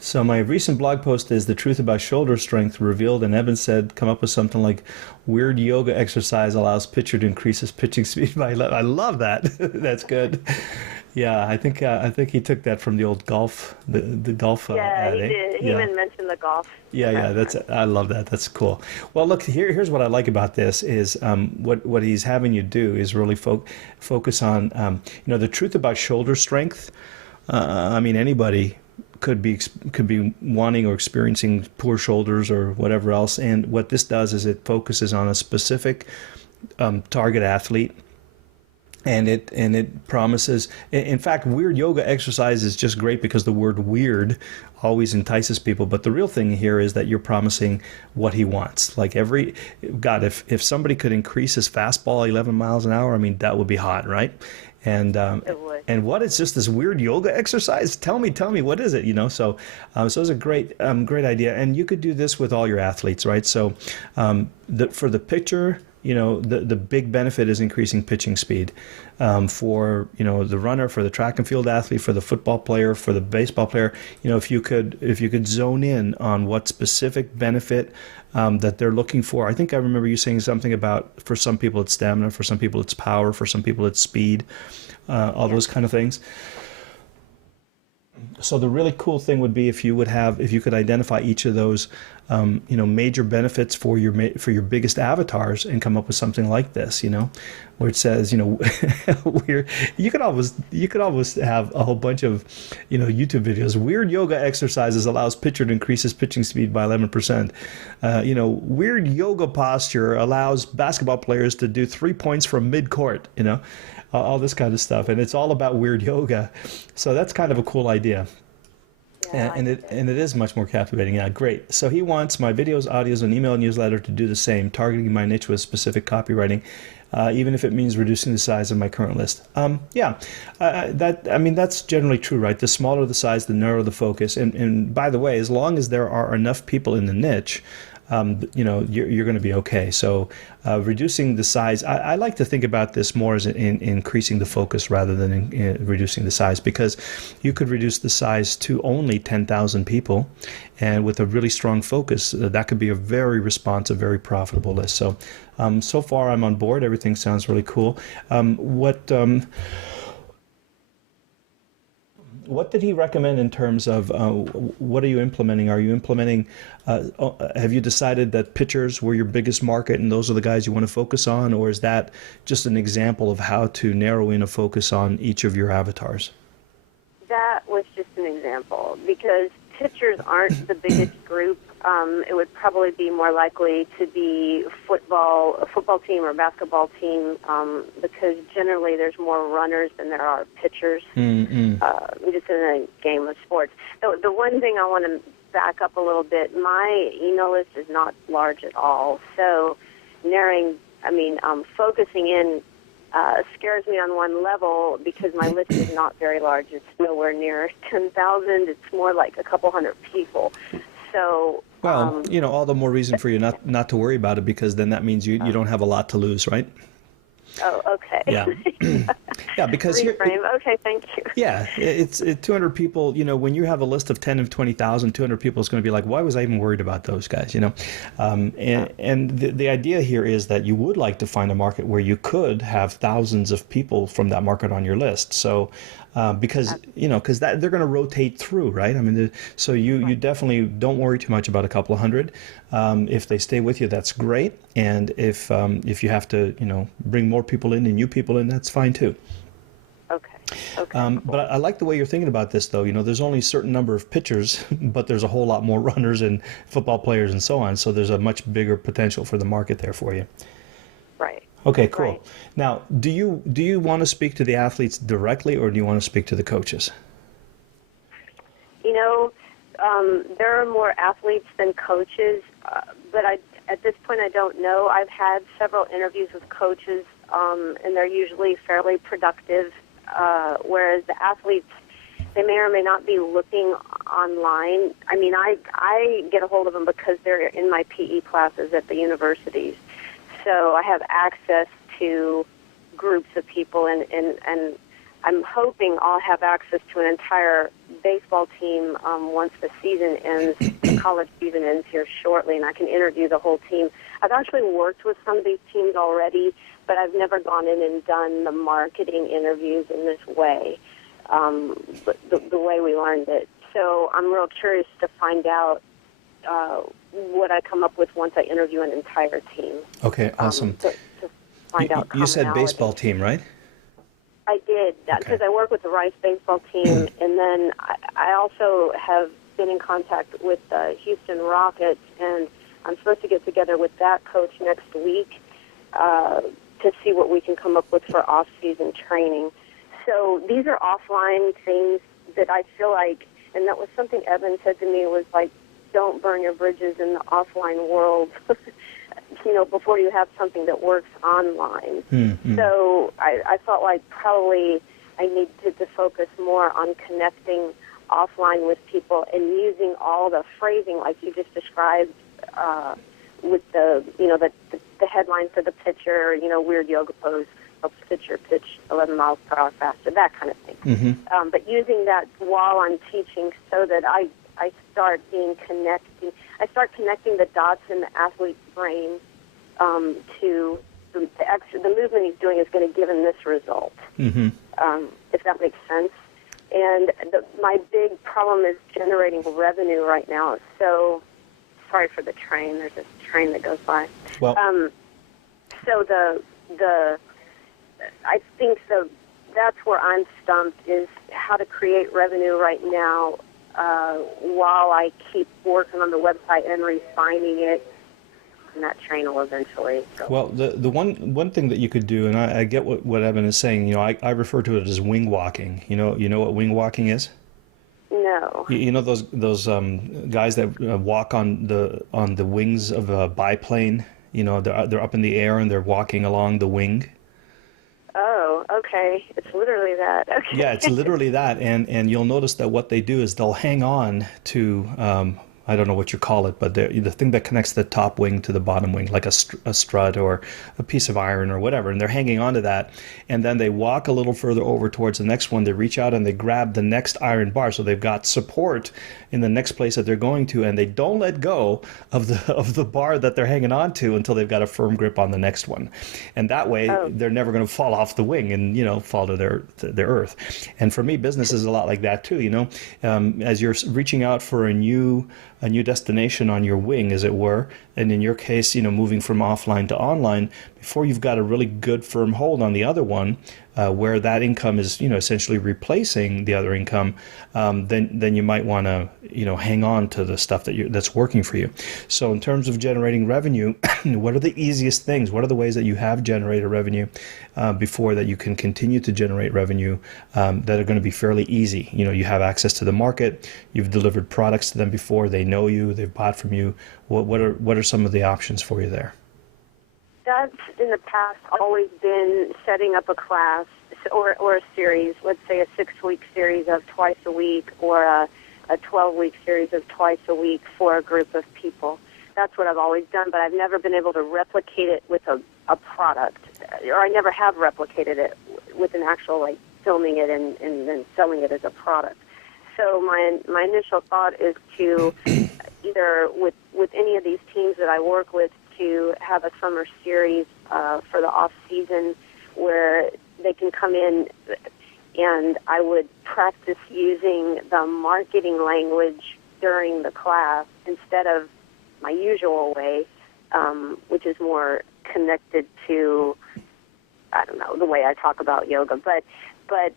So my recent blog post is the truth about shoulder strength revealed, and Evan said come up with something like weird yoga exercise allows pitcher to increase his pitching speed by 11. I love that. That's good. Yeah, I think he took that from the old golf, the golf. Yeah, he did. He even mentioned the golf. Yeah, I love that. That's cool. Well, look, here's what I like about this is what he's having you do is really focus on the truth about shoulder strength. I mean, anybody could be wanting or experiencing poor shoulders or whatever else, and what this does is it focuses on a specific target athlete. And it promises, in fact, weird yoga exercise is just great because the word weird always entices people. But the real thing here is that you're promising what he wants. Like if somebody could increase his fastball 11 miles an hour, I mean, that would be hot, right? And It would. and what is just this weird yoga exercise? Tell me, what is it? So it's a great idea. And you could do this with all your athletes, right? So for the pitcher, the big benefit is increasing pitching speed for the runner, for the track and field athlete, for the football player, for the baseball player. If you could zone in on what specific benefit that they're looking for. I think I remember you saying something about, for some people it's stamina, for some people it's power, for some people it's speed, all those kind of things. So the really cool thing would be if you could identify each of those, major benefits for your biggest avatars and come up with something like this, where it says, you could almost have a whole bunch of, YouTube videos. Weird yoga exercises allows pitcher to increase his pitching speed by 11%. Weird yoga posture allows basketball players to do 3 points from mid-court, all this kind of stuff. And it's all about weird yoga. So that's kind of a cool idea. Yeah. And it is much more captivating. Yeah, great. So he wants my videos, audios, and email newsletter to do the same, targeting my niche with specific copywriting, even if it means reducing the size of my current list. That's generally true, right? The smaller the size, the narrower the focus. And by the way, as long as there are enough people in the niche, you're going to be okay. So reducing the size, I like to think about this more as in increasing the focus rather than in reducing the size, because you could reduce the size to only 10,000 people, and with a really strong focus, that could be a very responsive, very profitable list. So so far I'm on board. Everything sounds really cool. What did he recommend in terms of what are you implementing? Are you implementing, have you decided that pitchers were your biggest market and those are the guys you want to focus on? Or is that just an example of how to narrow in a focus on each of your avatars? That was just an example, because pitchers aren't the biggest group. It would probably be more likely to be a football team or basketball team, because generally there's more runners than there are pitchers, just in a game of sports. The one thing I want to back up a little bit, my email list is not large at all. So focusing in scares me on one level, because my list is not very large. It's nowhere near 10,000. It's more like a couple hundred people. So, well, all the more reason for you not to worry about it, because then that means you don't have a lot to lose, right? Oh, okay. Yeah. Yeah, because reframe. Okay, thank you. Yeah, it's 200 people. When you have a list of 10 of 20,000, 200 people is going to be like, why was I even worried about those guys? And the idea here is that you would like to find a market where you could have thousands of people from that market on your list. So, because that they're going to rotate through, right? So you definitely don't worry too much about a couple of hundred. If they stay with you, that's great. And if you have to, bring more people in and new people in, that's fine too. Okay. But I like the way you're thinking about this, though. There's only a certain number of pitchers, but there's a whole lot more runners and football players and so on. So there's a much bigger potential for the market there for you. Right. Okay, cool. Right. Now, do you want to speak to the athletes directly, or do you want to speak to the coaches? There are more athletes than coaches, but at this point I don't know. I've had several interviews with coaches, and they're usually fairly productive, whereas the athletes, they may or may not be looking online. I get a hold of them because they're in my PE classes at the universities. So I have access to groups of people, and I'm hoping I'll have access to an entire baseball team once the season ends, the college season ends here shortly, and I can interview the whole team. I've actually worked with some of these teams already, but I've never gone in and done the marketing interviews in this way, the way we learned it. So I'm real curious to find out what I come up with once I interview an entire team. Okay, awesome. To find out you said commonalities. baseball team, right? I did, because I work with the Rice baseball team, and then I also have been in contact with the Houston Rockets, and I'm supposed to get together with that coach next week to see what we can come up with for off-season training. So these are offline things that I feel like, and that was something Evan said to me, was like, don't burn your bridges in the offline world, before you have something that works online. Mm-hmm. So I felt like probably I needed to focus more on connecting offline with people and using all the phrasing like you just described with the headline for the pitcher, weird yoga pose, helps pitcher pitch 11 miles per hour faster, that kind of thing. Mm-hmm. But using that while I'm teaching so that I start connecting the dots in the athlete's brain to the movement he's doing is going to give him this result, Mm-hmm. If that makes sense. And my big problem is generating revenue right now. So, sorry for the train. There's a train that goes by. Well, so I think that's where I'm stumped, is how to create revenue right now while I keep working on the website and refining it. And that train will eventually go. Well, the one thing that you could do, and I get what Evan is saying. I refer to it as wing walking. You know what wing walking is? No, No. You know those guys that walk on the wings of a biplane. You know, they're up in the air and they're walking along the wing. Oh, okay. It's literally that. Okay. Yeah, it's literally that, and you'll notice that what they do is they'll hang on to I don't know what you call it, but the thing that connects the top wing to the bottom wing, like a strut or a piece of iron or whatever, and they're hanging on to that, and then they walk a little further over towards the next one. They reach out and they grab the next iron bar, so they've got support in the next place that they're going to, and they don't let go of the bar that they're hanging on to until they've got a firm grip on the next one, and that way they're never going to fall off the wing and fall to their earth. And for me, business is a lot like that too. As you're reaching out for a new destination on your wing, as it were, and in your case, moving from offline to online, before you've got a really good firm hold on the other one, where that income is, essentially replacing the other income, then you might want to, hang on to the stuff that's working for you. So in terms of generating revenue, what are the easiest things? What are the ways that you have generated revenue before that you can continue to generate revenue that are going to be fairly easy? You have access to the market, you've delivered products to them before, they know you, they've bought from you. What are some of the options for you there? That's in the past always been setting up a class or a series, let's say a 6-week series of twice a week or a 12-week series of twice a week for a group of people. That's what I've always done, but I've never been able to replicate it with a product, or I never have replicated it with an actual, filming it and then selling it as a product. So my initial thought is to either with any of these teams that I work with to have a summer series for the off season where they can come in and I would practice using the marketing language during the class instead of my usual way, which is more connected to, I don't know, the way I talk about yoga. But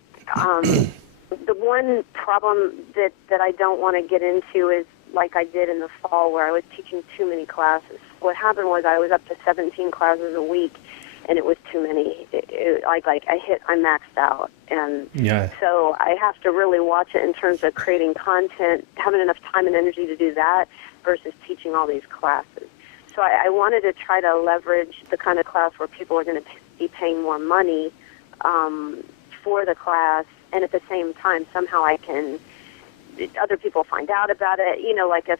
the one problem that I don't want to get into is like I did in the fall where I was teaching too many classes. What happened was I was up to 17 classes a week, and it was too many. I maxed out, and so I have to really watch it in terms of creating content, having enough time and energy to do that versus teaching all these classes. So I wanted to try to leverage the kind of class where people are going to be paying more money for the class, and at the same time somehow other people find out about it. Like if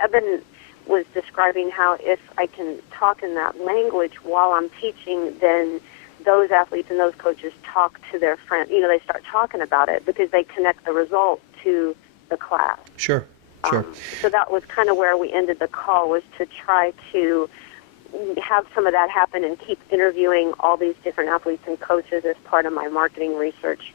Evan was describing how if I can talk in that language while I'm teaching, then those athletes and those coaches talk to their friends. They start talking about it because they connect the result to the class. Sure. So that was kind of where we ended the call, was to try to have some of that happen and keep interviewing all these different athletes and coaches as part of my marketing research.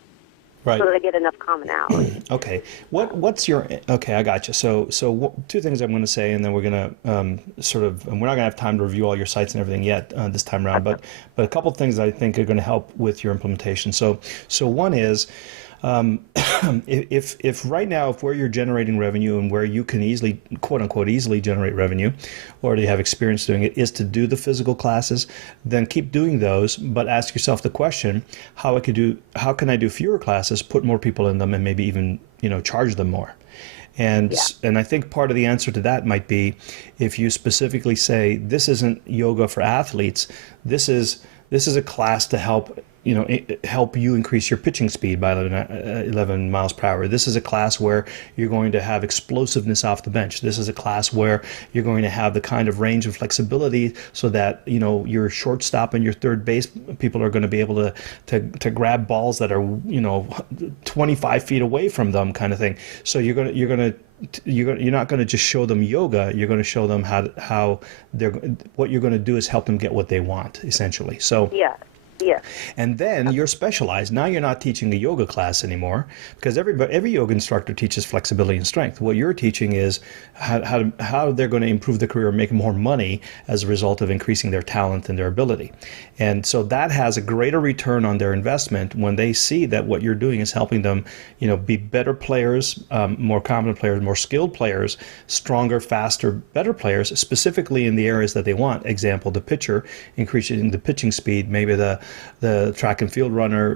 Right. So that I get enough commonality. Okay. Okay, I got you. So two things I'm going to say, and then we're going to and we're not going to have time to review all your sites and everything yet this time around, but a couple of things that I think are going to help with your implementation. So one is, if right now, if where you're generating revenue and where you can easily, quote unquote, easily generate revenue, or you have experience doing it, is to do the physical classes, then keep doing those, but ask yourself the question, how can I do fewer classes, put more people in them, and maybe even, charge them more? And I think part of the answer to that might be if you specifically say, this isn't yoga for athletes, this is a class to help you increase your pitching speed by 11 miles per hour. This is a class where you're going to have explosiveness off the bench. This is a class where you're going to have the kind of range and flexibility so that, your shortstop and your third base people are going to be able to grab balls that are, 25 feet away from them, kind of thing. So you're not going to just show them yoga. You're going to show them what you're going to do is help them get what they want, essentially. So Yeah. And then you're specialized. Now you're not teaching a yoga class anymore, because every yoga instructor teaches flexibility and strength. What you're teaching is how they're going to improve their career, make more money as a result of increasing their talent and their ability. And so that has a greater return on their investment when they see that what you're doing is helping them, be better players, more competent players, more skilled players, stronger, faster, better players, specifically in the areas that they want. Example, the pitcher, increasing the pitching speed, maybe the the track and field runner,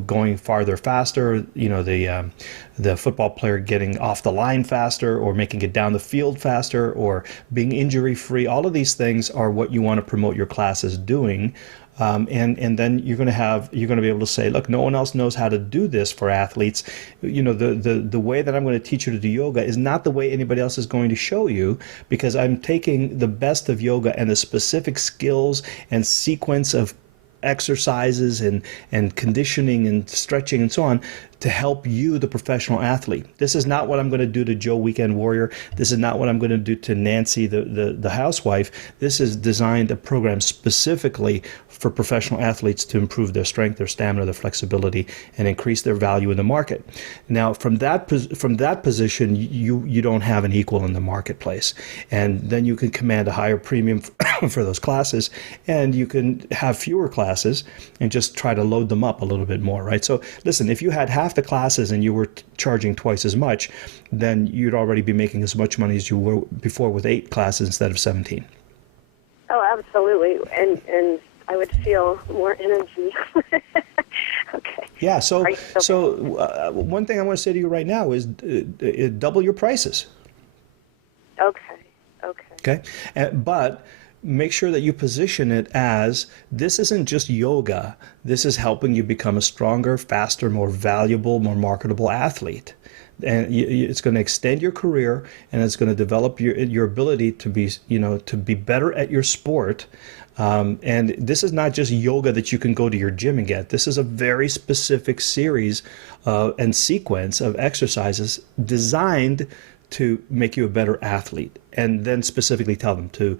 going farther faster, the football player getting off the line faster or making it down the field faster or being injury free. All of these things are what you want to promote your classes doing. And then you're going to be able to say, look, no one else knows how to do this for athletes. The way that I'm going to teach you to do yoga is not the way anybody else is going to show you, because I'm taking the best of yoga and the specific skills and sequence of exercises and conditioning and stretching and so on to help you, the professional athlete. This is not what I'm going to do to Joe Weekend Warrior. This is not what I'm going to do to Nancy, the housewife. This is designed a program specifically for professional athletes to improve their strength, their stamina, their flexibility, and increase their value in the market. Now, from that position, you don't have an equal in the marketplace, and then you can command a higher premium for those classes, and you can have fewer classes and just try to load them up a little bit more, right? So, listen, if you had half the classes and you were charging twice as much, then you'd already be making as much money as you were before with 8 classes instead of 17. Oh, absolutely, and I would feel more energy. Okay. Yeah. So one thing I want to say to you right now is double your prices. Okay. But make sure that you position it as, this isn't just yoga. This is helping you become a stronger, faster, more valuable, more marketable athlete. And it's going to extend your career, and it's going to develop your ability to be better at your sport. And this is not just yoga that you can go to your gym and get. This is a very specific series and sequence of exercises designed to make you a better athlete, and then specifically tell them to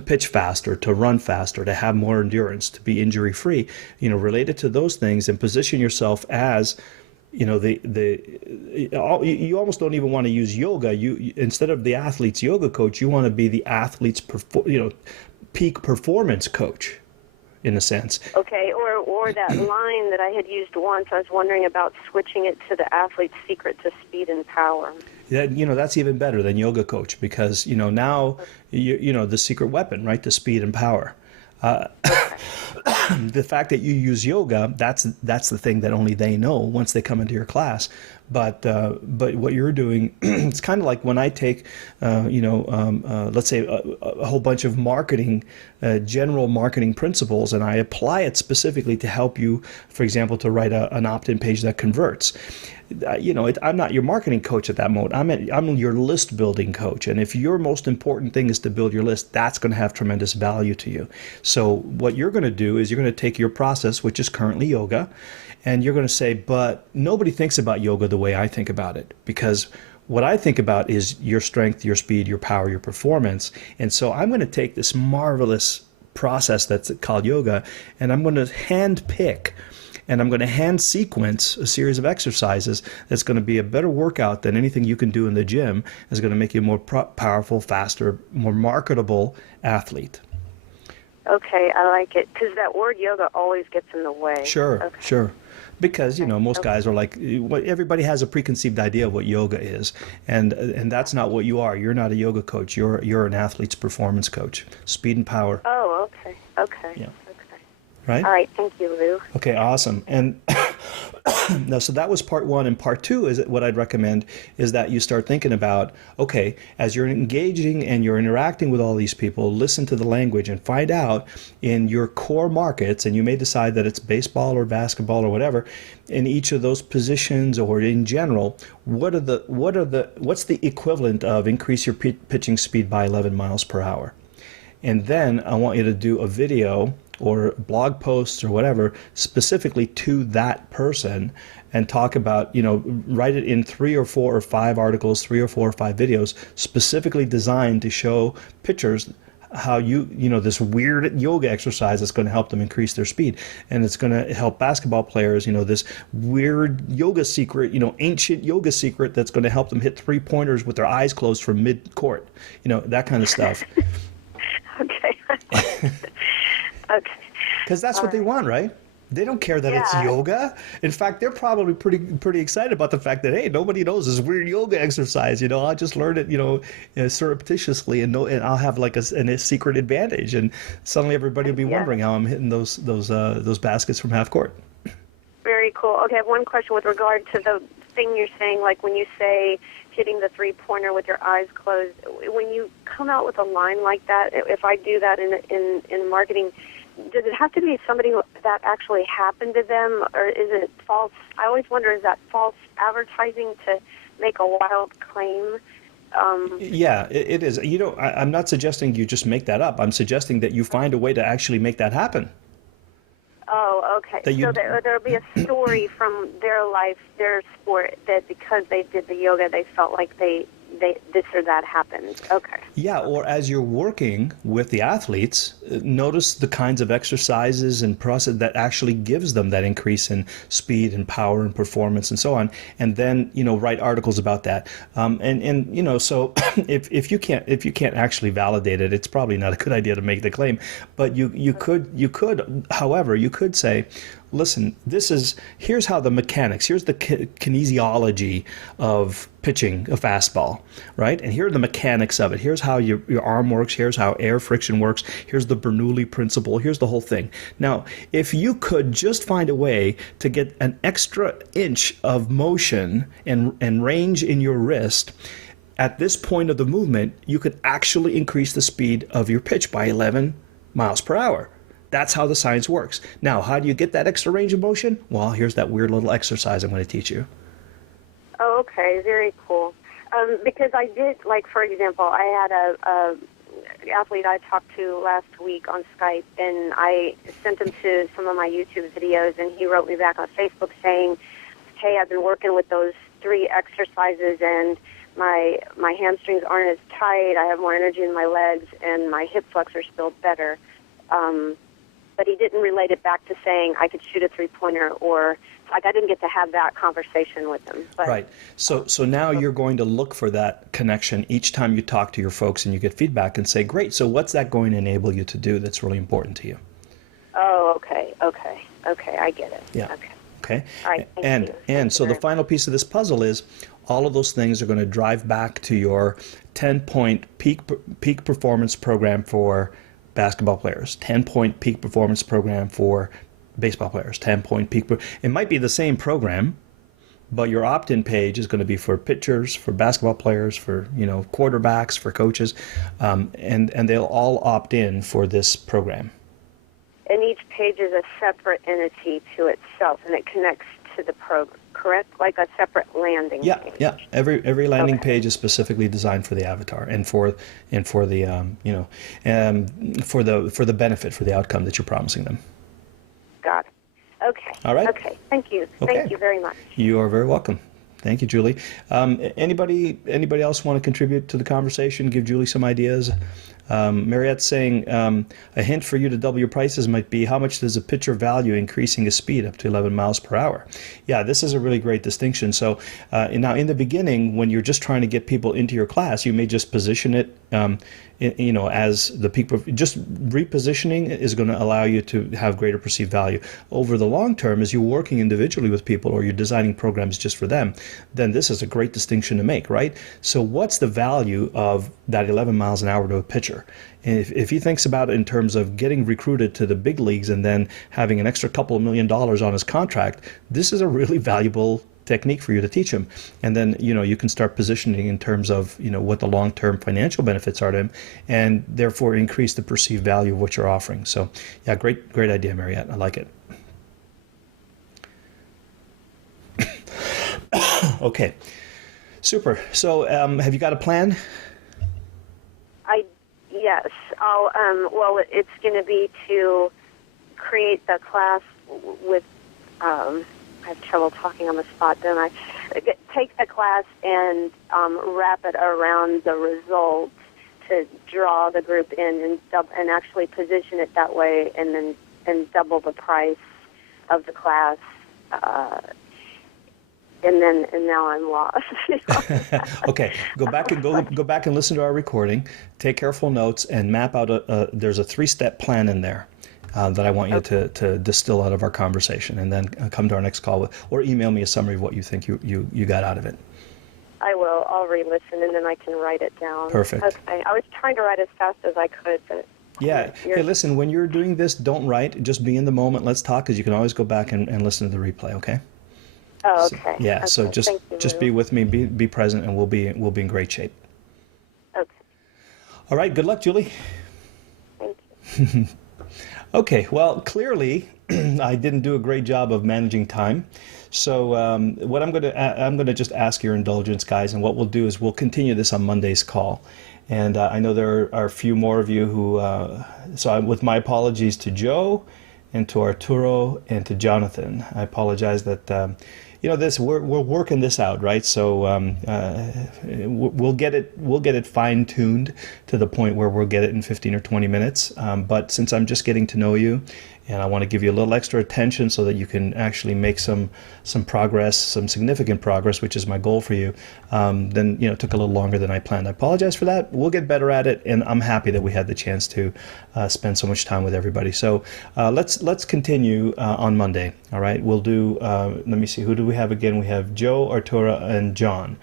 pitch faster, to run faster, to have more endurance, to be injury free, related to those things, and position yourself as, you almost don't even want to use yoga. You, instead of the athlete's yoga coach, you want to be the athlete's peak performance coach, in a sense. Okay, or that line that I had used once, I was wondering about switching it to the athlete's secret to speed and power. That's even better than yoga coach, because now the secret weapon, right, the speed and power. The fact that you use yoga, that's the thing that only they know once they come into your class. But what you're doing, it's kind of like when I take, let's say a whole bunch of marketing, general marketing principles, and I apply it specifically to help you, for example, to write an opt-in page that converts. I'm not your marketing coach at that moment. I'm your list building coach. And if your most important thing is to build your list, that's going to have tremendous value to you. So what you're going to do is you're going to take your process, which is currently yoga, and you're going to say, but nobody thinks about yoga the way I think about it, because what I think about is your strength, your speed, your power, your performance. And so I'm going to take this marvelous process that's called yoga, and I'm going to hand pick, and I'm going to hand sequence a series of exercises that's going to be a better workout than anything you can do in the gym. Is going to make you a more powerful, faster, more marketable athlete. Okay, I like it, because that word yoga always gets in the way. Sure. Because, most guys are like, everybody has a preconceived idea of what yoga is, and that's not what you are. You're not a yoga coach. You're an athlete's performance coach, speed and power. Oh, okay. Yeah. Okay. Right? All right, thank you, Lou. Okay, awesome. And now, so that was part one. And part two is what I'd recommend is that you start thinking about, okay, as you're engaging and you're interacting with all these people, listen to the language and find out in your core markets, and you may decide that it's baseball or basketball or whatever, in each of those positions or in general, what's the equivalent of increase your pitching speed by 11 miles per hour? And then I want you to do a video or blog posts or whatever specifically to that person, and talk about, write it in 3 or 4 or 5 articles, 3 or 4 or 5 videos specifically designed to show pitchers how this weird yoga exercise that's going to help them increase their speed. And it's going to help basketball players, this weird yoga secret, ancient yoga secret that's going to help them hit 3-pointers with their eyes closed from mid-court, that kind of stuff. Okay. Okay. Because that's what they want, right? They don't care that it's Yeah. yoga. In fact, they're probably pretty excited about the fact that, hey, nobody knows this weird yoga exercise. I'll just learn it, surreptitiously, and I'll have like a secret advantage. And suddenly everybody will be Yeah. wondering how I'm hitting those baskets from half court. Very cool. Okay, I have one question with regard to the thing you're saying, like when you say hitting the three-pointer with your eyes closed. When you come out with a line like that, if I do that in marketing, does it have to be somebody that actually happened to them, or is it false? I always wonder, is that false advertising to make a wild claim? Yeah, it is. I'm not suggesting you just make that up. I'm suggesting that you find a way to actually make that happen. Oh, okay. So there'll be a story from their life, their sport, that because they did the yoga, they felt like they this or that happened. Okay. Yeah, or as you're working with the athletes, notice the kinds of exercises and process that actually gives them that increase in speed and power and performance and so on, and then write articles about that. So if you can't actually validate it, it's probably not a good idea to make the claim. But you could, however, you could say, listen, here's how the mechanics, here's the kinesiology of pitching a fastball, right? And here are the mechanics of it. Here's how your arm works. Here's how air friction works. Here's the Bernoulli principle. Here's the whole thing. Now, if you could just find a way to get an extra inch of motion and range in your wrist at this point of the movement, you could actually increase the speed of your pitch by 11 miles per hour. That's how the science works. Now, how do you get that extra range of motion? Well, here's that weird little exercise I'm going to teach you. Oh, okay. Very cool. Because I did, like, for example, I had a athlete I talked to last week on Skype, and I sent him to some of my YouTube videos, and he wrote me back on Facebook saying, hey, I've been working with those 3 exercises, and my hamstrings aren't as tight, I have more energy in my legs, and my hip flexors feel better. But he didn't relate it back to saying I could shoot a three-pointer, or like I didn't get to have that conversation with him. But, right. So now you're going to look for that connection each time you talk to your folks and you get feedback and say, great, so what's that going to enable you to do that's really important to you? Oh, okay, I get it. Yeah. Okay. All right, thank you. And so the final piece of this puzzle is all of those things are going to drive back to your 10-point peak performance program for basketball players, 10-point peak performance program for baseball players, 10-point peak. It might be the same program, but your opt-in page is going to be for pitchers, for basketball players, for quarterbacks, for coaches, and they'll all opt in for this program. And each page is a separate entity to itself, and it connects to the program, correct? Like a separate landing page. Yeah. Every landing page is specifically designed for the avatar and for the for the benefit, for the outcome that you're promising them. Got it. Okay. All right. Okay. Thank you. Okay. Thank you very much. You are very welcome. Thank you, Julie. Anybody else want to contribute to the conversation? Give Julie some ideas. Mariette's saying a hint for you to double your prices might be how much does a pitcher value increasing his speed up to 11 miles per hour? Yeah, this is a really great distinction. So now in the beginning, when you're just trying to get people into your class, you may just position it as the peak. Just repositioning is going to allow you to have greater perceived value. Over the long term, as you're working individually with people or you're designing programs just for them, then this is a great distinction to make, right? So what's the value of that 11 miles an hour to a pitcher? And if he thinks about it in terms of getting recruited to the big leagues and then having an extra couple of $1 million on his contract, this is a really valuable technique for you to teach him. And then you can start positioning in terms of what the long-term financial benefits are to him, and therefore increase the perceived value of what you're offering. So yeah, great idea, Mariette. I like it. Okay, super. So have you got a plan? Yes. Well, it's going to be to create the class with. I have trouble talking on the spot, don't I? Take the class and wrap it around the results to draw the group in and actually position it that way, and double the price of the class. And now I'm lost. Okay, go back and listen to our recording. Take careful notes and map out there's a 3-step plan in there. that I want you to distill out of our conversation, and then come to our next call or email me a summary of what you think you got out of it. I will. I'll re-listen, and then I can write it down. Perfect. Okay. I was trying to write as fast as I could, but... Yeah. Hey, listen, when you're doing this, don't write. Just be in the moment. Let's talk, because you can always go back and listen to the replay, okay? Oh, So, okay. yeah, Okay. so just Thank you, be Lou. with me, be present, and we'll be in great shape. Okay. All right, good luck, Julie. Thank you. Okay, well, clearly I didn't do a great job of managing time. So what I'm going to just ask your indulgence, guys, and what we'll do is we'll continue this on Monday's call. And I know there are a few more of you who, with my apologies to Joe and to Arturo and to Jonathan. I apologize that, we're working this out, right? So we'll get it fine tuned to the point where we'll get it in 15 or 20 minutes. But since I'm just getting to know you, and I want to give you a little extra attention so that you can actually make some progress, some significant progress, which is my goal for you, then it took a little longer than I planned. I apologize for that. We'll get better at it, and I'm happy that we had the chance to spend so much time with everybody. So let's continue on Monday. All right, we'll do. Let me see. Who do we have again? We have Joe, Arturo, and John,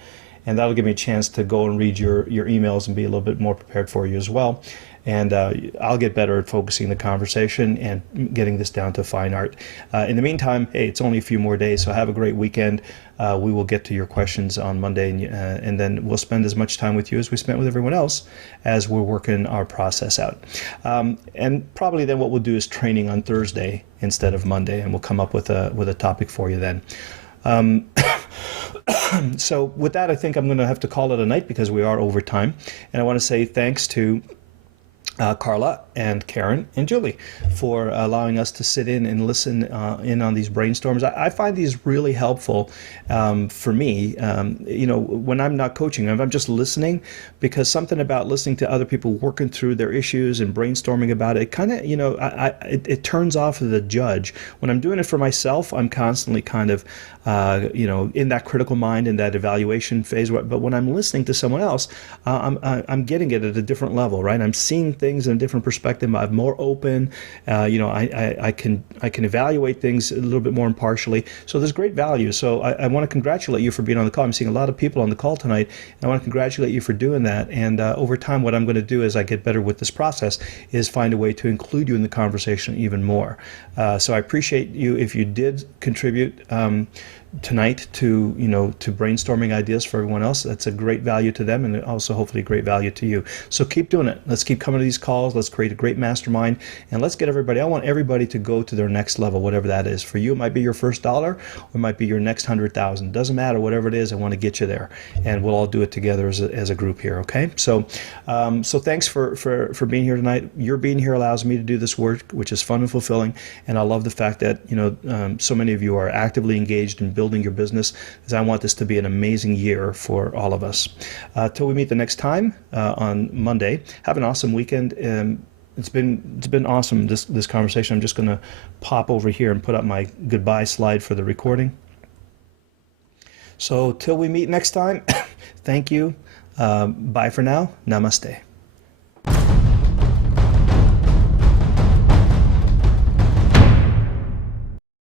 and that'll give me a chance to go and read your emails and be a little bit more prepared for you as well. And I'll get better at focusing the conversation and getting this down to fine art. In the meantime, hey, it's only a few more days, so have a great weekend. We will get to your questions on Monday, and then we'll spend as much time with you as we spent with everyone else as we're working our process out. And probably then what we'll do is training on Thursday instead of Monday, and we'll come up with a topic for you then. So with that, I think I'm going to have to call it a night because we are over time. And I want to say thanks to Carla and Karen and Julie for allowing us to sit in and listen in on these brainstorms. I find these really helpful for me, when I'm not coaching, I'm just listening, because something about listening to other people working through their issues and brainstorming about it, kind of, it turns off the judge. When I'm doing it for myself, I'm constantly kind of, in that critical mind, in that evaluation phase. But when I'm listening to someone else, I'm getting it at a different level, right? I'm seeing things in a different perspective. I'm more open. I can evaluate things a little bit more impartially. So there's great value. So I want to congratulate you for being on the call. I'm seeing a lot of people on the call tonight, and I want to congratulate you for doing that. And over time, what I'm going to do as I get better with this process is find a way to include you in the conversation even more. So I appreciate you if you did contribute tonight to brainstorming ideas for everyone else. That's a great value to them, and also hopefully great value to you. So keep doing it. Let's keep coming to these calls. Let's create a great mastermind, and let's get everybody. I want everybody to go to their next level, whatever that is. For you, it might be your first dollar, or it might be your next 100,000. Doesn't matter. Whatever it is, I want to get you there, and we'll all do it together as a group here. Okay. So thanks for being here tonight. Your being here allows me to do this work, which is fun and fulfilling, and I love the fact that so many of you are actively engaged in building your business, because I want this to be an amazing year for all of us. Till we meet the next time on Monday, have an awesome weekend. It's been awesome, this conversation. I'm just going to pop over here and put up my goodbye slide for the recording. So till we meet next time, thank you. Bye for now. Namaste.